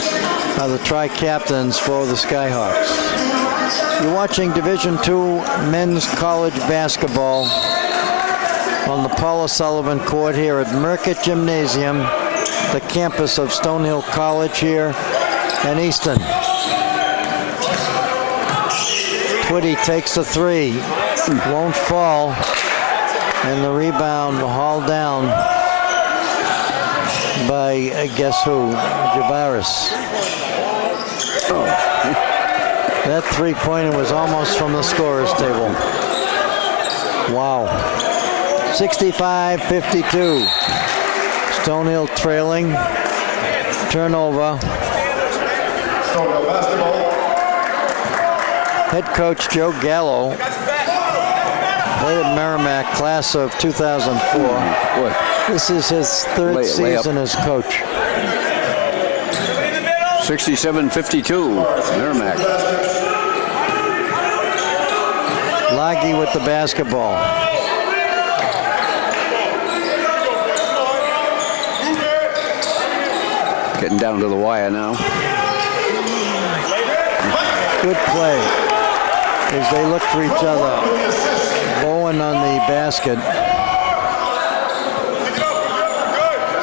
are the tri-captains for the Skyhawks. You're watching Division II men's college basketball on the Paula Sullivan Court here at Merrimack Gymnasium, the campus of Stonehill College here in Easton. Twitty takes the three, won't fall, and the rebound hauled down by, guess who, Javaris. That three-pointer was almost from the scorer's table. Wow. 65-52. Stonehill trailing. Turnover. Stonehill basketball. Head coach Joe Gallo, played at Merrimack, class of 2004. This is his third season as coach. 67-52, Merrimack. Laggy with the basketball. Getting down to the wire now. Good play as they look for each other. Bowen on the basket.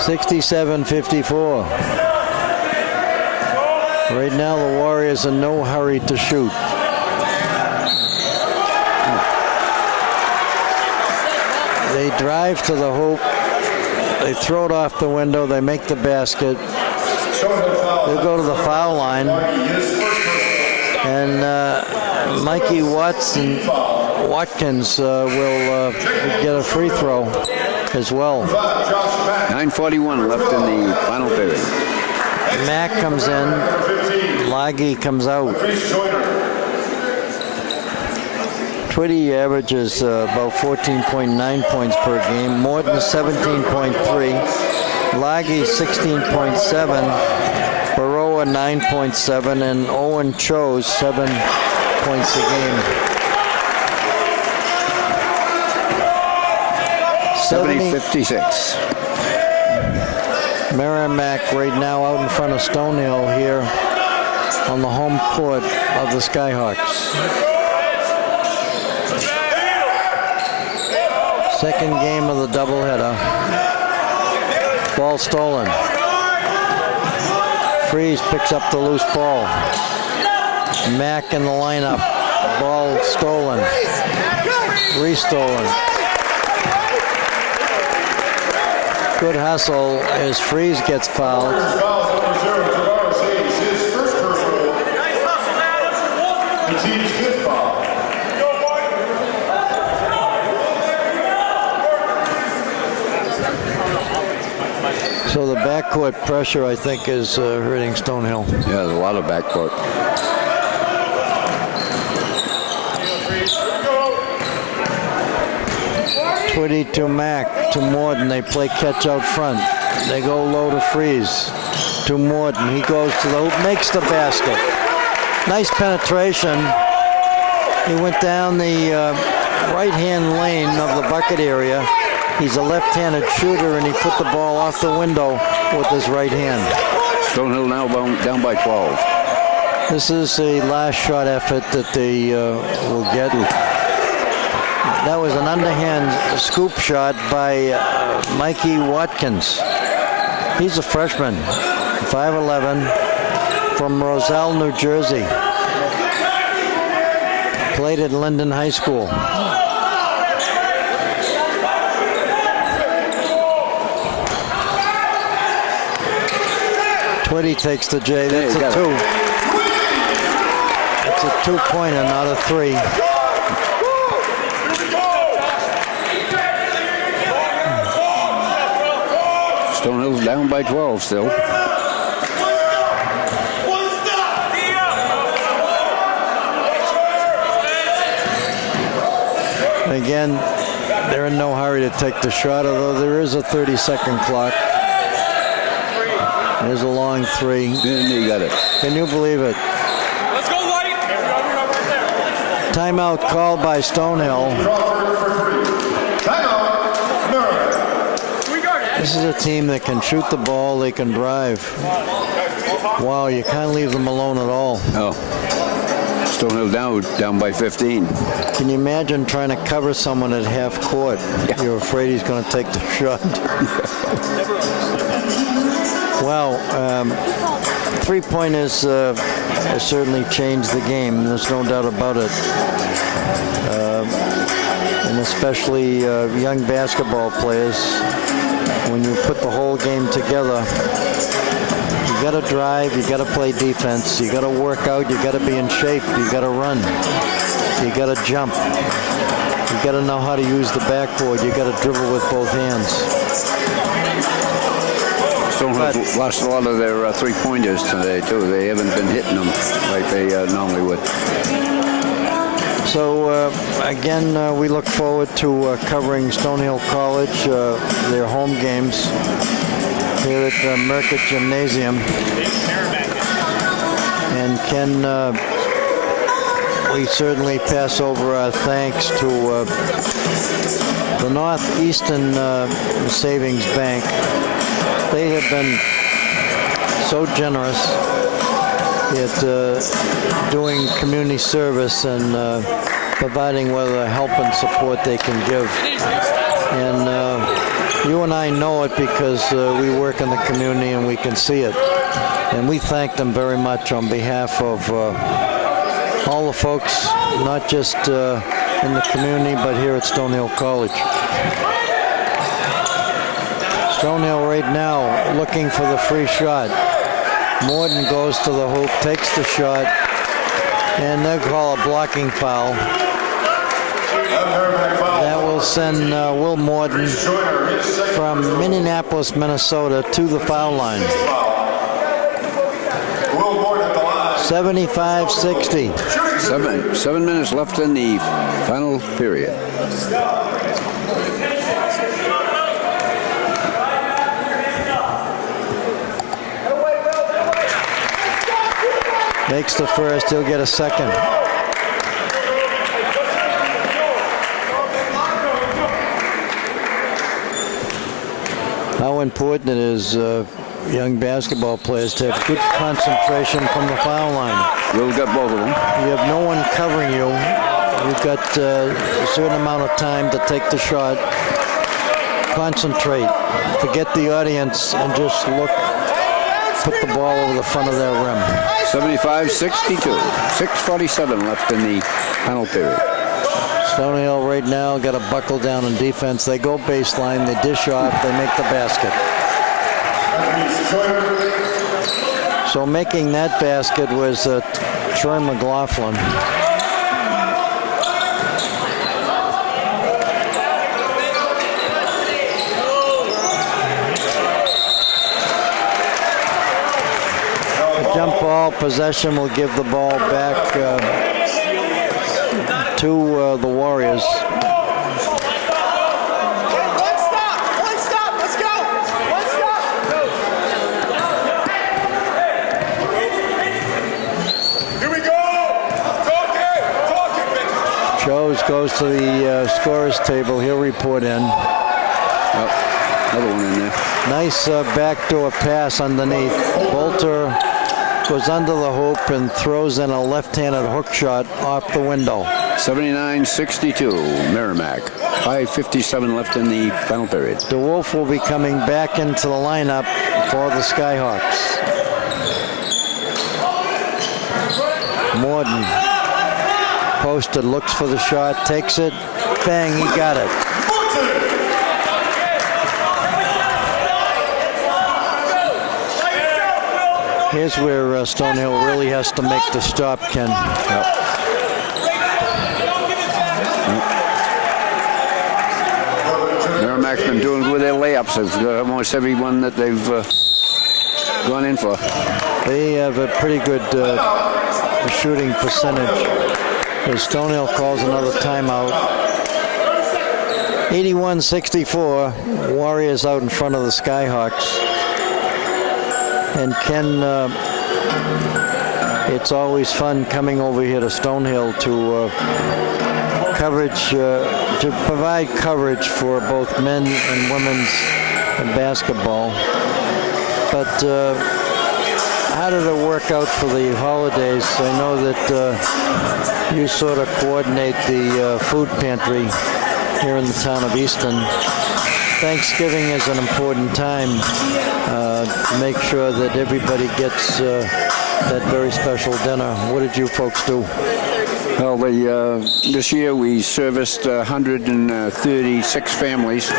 67-54. Right now the Warriors in no hurry to shoot. They drive to the hoop. They throw it off the window. They make the basket. They'll go to the foul line. And Mikey Watkins will get a free throw as well. 9:41 left in the final period. Mack comes in. Laggy comes out. Twitty averages about 14.9 points per game. Morton 17.3. Laggy 16.7. Baroa 9.7, and Owen Chose 7 points a game. 70-56. Merrimack right now out in front of Stonehill here on the home court of the Skyhawks. Second game of the doubleheader. Ball stolen. Freeze picks up the loose ball. Mack in the lineup. Ball stolen. Restolen. Good hustle as Freeze gets fouled. So the backcourt pressure, I think, is hurting Stonehill. Yeah, there's a lot of backcourt. Twitty to Mack to Morden. They play catch out front. They go low to Freeze to Morden. He goes to the hoop, makes the basket. Nice penetration. He went down the right-hand lane of the bucket area He's a left-handed shooter, and he put the ball off the window with his right hand. Stonehill now down by 12. This is a last shot effort that they will get. That was an underhand scoop shot by Mikey Watkins. He's a freshman, 5'11", from Roselle, New Jersey. Played at Linden High School. Twitty takes the J. That's a 2. That's a 2-pointer, not a 3. Stonehill's down by 12 still. Again, they're in no hurry to take the shot, although there is a 30-second clock. There's a long 3. And you got it. Can you believe it? Let's go, White! Timeout called by Stonehill. Timeout, Merrimack. This is a team that can shoot the ball, they can drive. Wow, you can't leave them alone at all. Oh. Stonehill down by 15. Can you imagine trying to cover someone at half court? Yeah. You're afraid he's going to take the shot. Well, three-pointers has certainly changed the game. There's no doubt about it. And especially young basketball players, when you put the whole game together, you got to drive, you got to play defense, you got to work out, you got to be in shape, you got to run, you got to jump, you got to know how to use the backboard, you got to dribble with both hands. Stonehill lost a lot of their three-pointers today, too. They haven't been hitting them like they normally would. So, again, we look forward to covering Stonehill College, their home games here at Merrimack Gymnasium. And Ken, we certainly pass over our thanks to the Northeastern Savings Bank. They have been so generous at doing community service and providing whatever help and support they can give. And you and I know it because we work in the community and we can see it. And we thank them very much on behalf of all the folks, not just in the community, but here at Stonehill College. Stonehill right now looking for the free shot. Morden goes to the hoop, takes the shot, and they'll call a blocking foul. That will send Will Morden from Minneapolis, Minnesota to the foul line. 75-60. 7 minutes left in the final period. Makes the first, he'll get a second. How important it is, young basketball players, to have good concentration from the foul line. Will got both of them. You have no one covering you. You've got a certain amount of time to take the shot. Concentrate. Forget the audience and just look. Put the ball over the front of their rim. 75-62. 6:47 left in the final period. Stonehill right now got a buckle down in defense. They go baseline, they dish off, they make the basket. So making that basket was Troy McLaughlin. Jump ball possession will give the ball back to the Warriors. One stop, let's go! One stop! Here we go! Talking, bitch! Jones goes to the scorer's table. He'll report in. Another one in there. Nice backdoor pass underneath. Bolter goes under the hoop and throws in a left-handed hook shot off the window. 79-62, Merrimack. 5:57 left in the final period. DeWolf will be coming back into the lineup for the Skyhawks. Morton posted, looks for the shot, takes it, bang, he got it. Here's where Stonehill really has to make the stop, Ken. Merrimack's been doing good with their layups. It's almost every one that they've gone in for. They have a pretty good shooting percentage. As Stonehill calls another timeout. 81-64, Warriors out in front of the Skyhawks. And Ken, it's always fun coming over here to Stonehill to provide coverage for both men and women's basketball. But how did it work out for the holidays? I know that you sort of coordinate the food pantry here in the town of Easton. Thanksgiving is an important time to make sure that everybody gets that very special dinner. What did you folks do? Well, this year we serviced 136 families.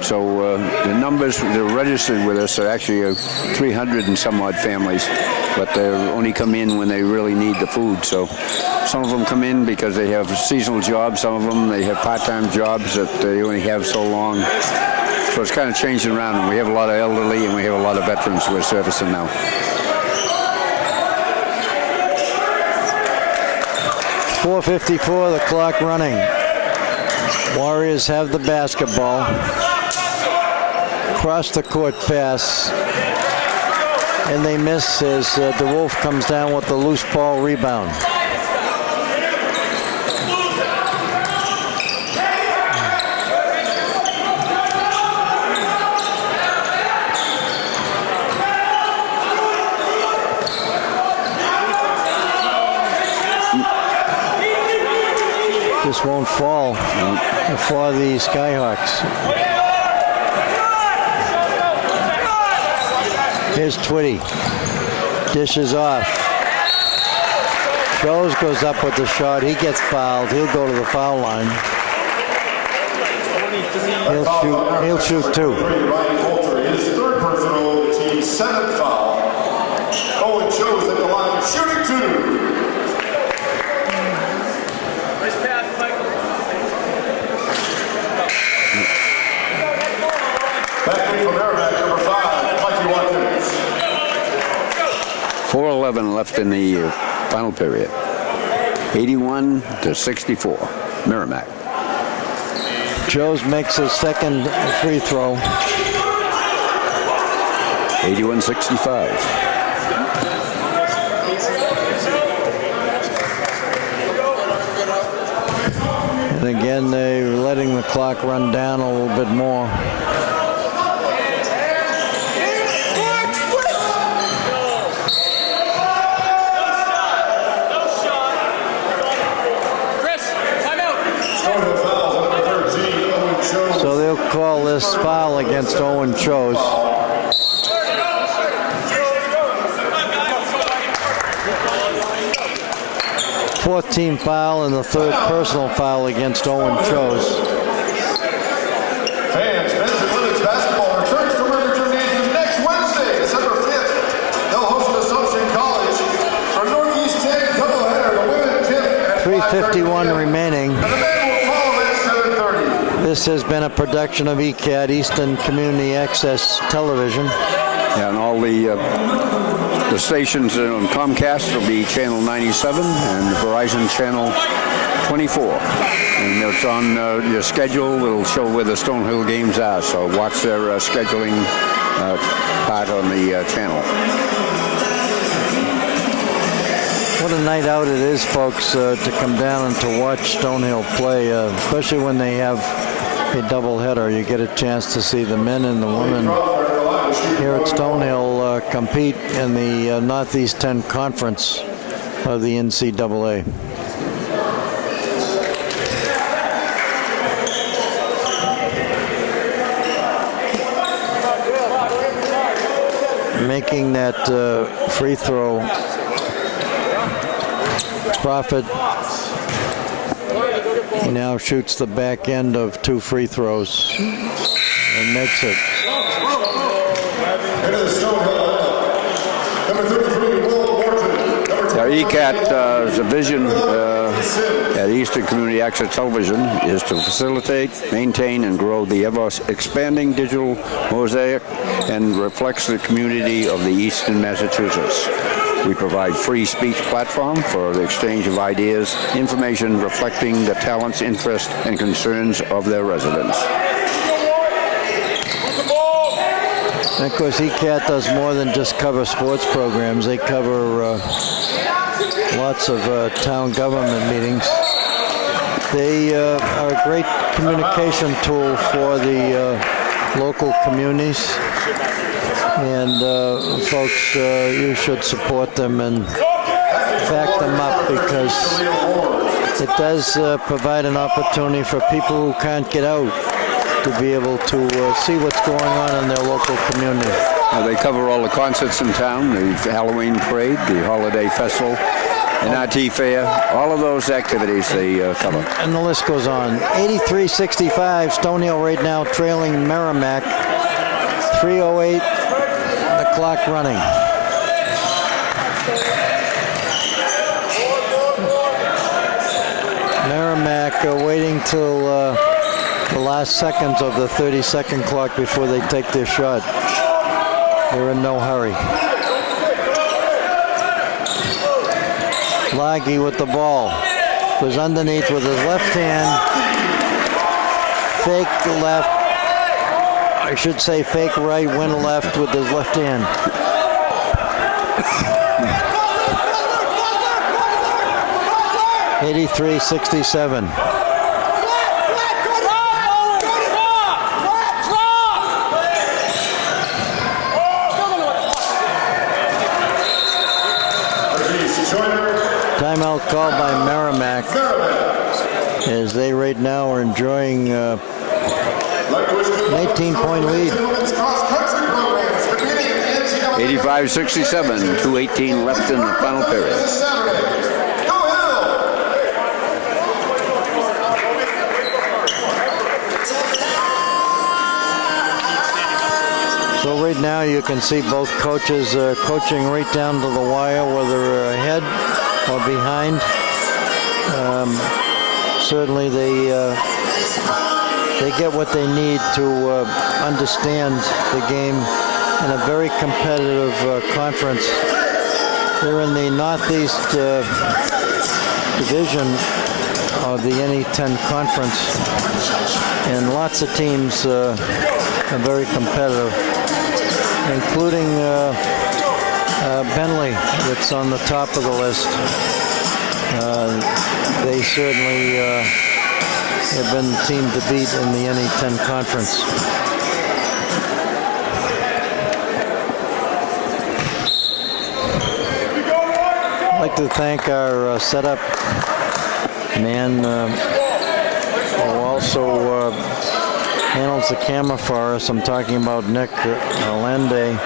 So the numbers that are registered with us are actually 300 and some odd families, but they only come in when they really need the food. So some of them come in because they have seasonal jobs. Some of them, they have part-time jobs that they only have so long. So it's kind of changing around. And we have a lot of elderly and we have a lot of veterans we're servicing now. .454, the clock running. Warriors have the basketball. Cross the court pass. And they miss as DeWolf comes down with the loose ball rebound. This won't fall for the Skyhawks. Here's Twitty. Dishes off. Shows goes up with the shot. He gets fouled. He'll go to the foul line. He'll shoot two. Ryan Bolter, his third personal, team's seventh foul. Owen shows at the line, shooting two. Back in from Merrimack, number 5, Mikey Watkins. 4:11 left in the final period. 81-64, Merrimack. Joes makes his second free throw. 81-65. And again, they're letting the clock run down a little bit more. So they'll call this foul against Owen Chose. Fourth team foul and the third personal foul against Owen Chose. Fans, men's and women's basketball returns to Merrimack Gymnasium next Wednesday, December 5th. They'll host Assumption College for Northeast 10 doubleheader. The women tip at 3:51 remaining. And the men will follow at 7:30. This has been a production of ECAT, Eastern Community Access Television. Yeah, and all the stations on Comcast will be channel 97 and Verizon channel 24. And it's on your schedule. It'll show where the Stonehill games are. So watch their scheduling part on the channel. What a night out it is, folks, to come down and to watch Stonehill play, especially when they have happy doubleheader. You get a chance to see the men and the women here at Stonehill compete in the Northeast 10 Conference of the NCAA. Making that free throw, Crawford. He now shoots the back end of 2 free throws and makes it. Our ECAT's vision at Eastern Community Access Television is to facilitate, maintain, and grow the ever-expanding digital mosaic and reflects the community of the Eastern Massachusetts. We provide free speech platform for the exchange of ideas, information reflecting the talents, interests, and concerns of their residents. And of course, ECAT does more than just cover sports programs. They cover lots of town government meetings. They are a great communication tool for the local communities. And folks, you should support them and back them up, because it does provide an opportunity for people who can't get out to be able to see what's going on in their local community. They cover all the concerts in town, the Halloween parade, the holiday festival, NRT fair, all of those activities they cover. And the list goes on. 83-65, Stonehill right now trailing Merrimack. 3:08, the clock running. Merrimack waiting till the last seconds of the 30-second clock before they take their shot. They're in no hurry. Laggy with the ball. Goes underneath with his left hand. Fake left. I should say fake right, win left with his left hand. (83-67). Timeout called by Merrimack, as they right now are enjoying 18-point lead. 85-67, 2:18 left in the final period. So right now you can see both coaches coaching right down to the wire, whether ahead or behind. Certainly they get what they need to understand the game in a very competitive conference. They're in the Northeast Division of the NE10 Conference, and lots of teams are very competitive, including Bentley, that's on the top of the list. They certainly have been the team to beat in the NE10 Conference. I'd like to thank our setup man, who also handles the camera for us. I'm talking about Nick Lende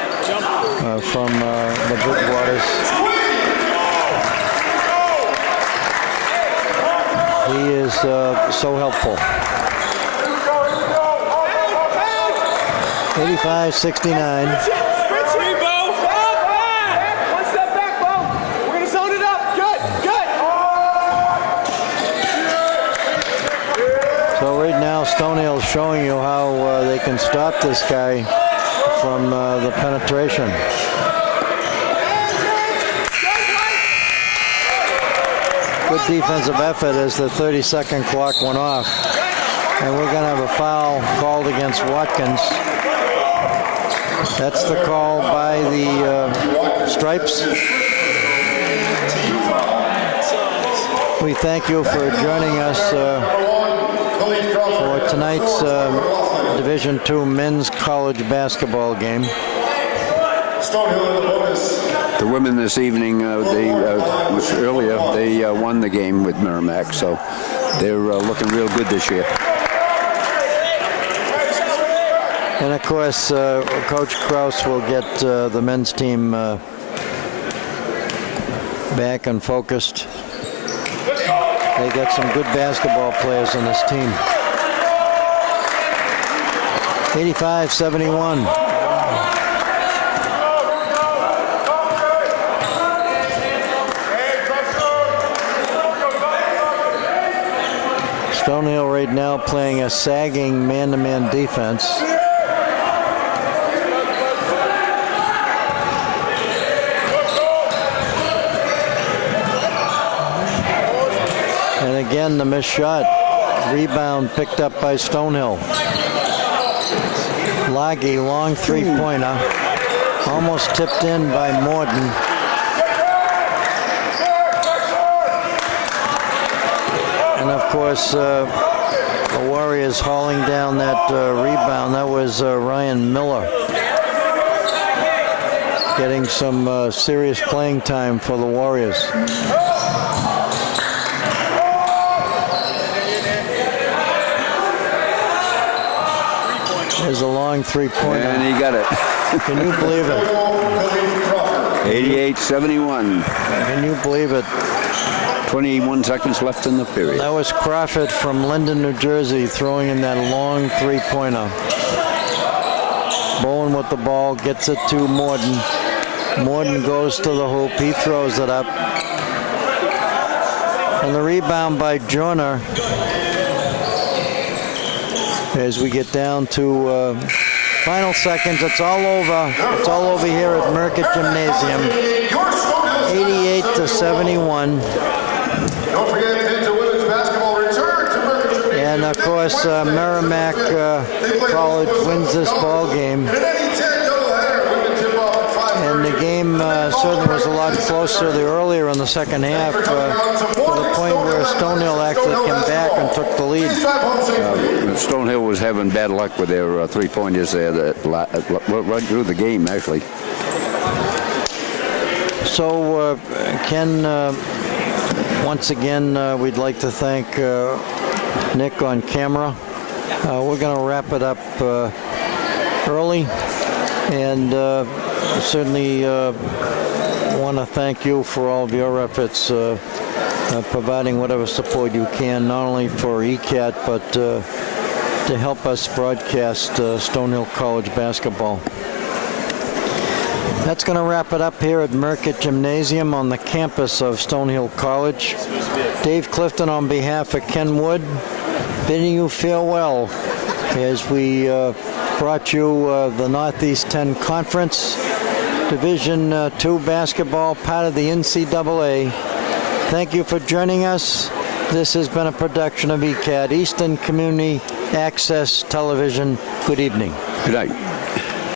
from the Bridgewaters. He is so helpful. 85-69. So right now Stonehill is showing you how they can stop this guy from the penetration. Good defensive effort as the 30-second clock went off. And we're going to have a foul called against Watkins. That's the call by the Stripes. We thank you for joining us for tonight's Division II men's college basketball game. Stonehill in the bonus. The women this evening, earlier, they won the game with Merrimack, so they're looking real good this year. And of course, Coach Kraus will get the men's team back and focused. They got some good basketball players on this team. 85-71. Stonehill right now playing a sagging man-to-man defense. And again, the missed shot. Rebound picked up by Stonehill. Laggy, long three-pointer. Almost tipped in by Morden. And of course, the Warriors hauling down that rebound. That was Ryan Miller. Getting some serious playing time for the Warriors. There's a long three-pointer. And he got it. Can you believe it? 88-71. Can you believe it? 21 seconds left in the period. That was Crawford from Linden, New Jersey, throwing in that long three-pointer. Bowen with the ball, gets it to Morden. Morden goes to the hoop. He throws it up. And the rebound by Joyner. As we get down to final seconds, it's all over. It's all over here at Merrimack Gymnasium. 88-71. Don't forget, men's and women's basketball return to Merrimack Gymnasium. And of course, Merrimack College wins this ball game. And an 80-10 doubleheader. Women tip off at 5:30. And the game certainly was a lot closer earlier in the second half, to the point where Stonehill actually came back and took the lead. Stonehill was having bad luck with their three-pointers there right through the game, actually. So, Ken, once again, we'd like to thank Nick on camera. We're going to wrap it up early, and certainly want to thank you for all of your efforts, providing whatever support you can, not only for ECAT, but to help us broadcast Stonehill College basketball. That's going to wrap it up here at Merrimack Gymnasium on the campus of Stonehill College. Dave Clifton on behalf of Ken Wood, bidding you farewell as we brought you the Northeast 10 Conference Division II basketball, part of the NCAA. Thank you for joining us. This has been a production of ECAT, Eastern Community Access Television. Good evening. Good night.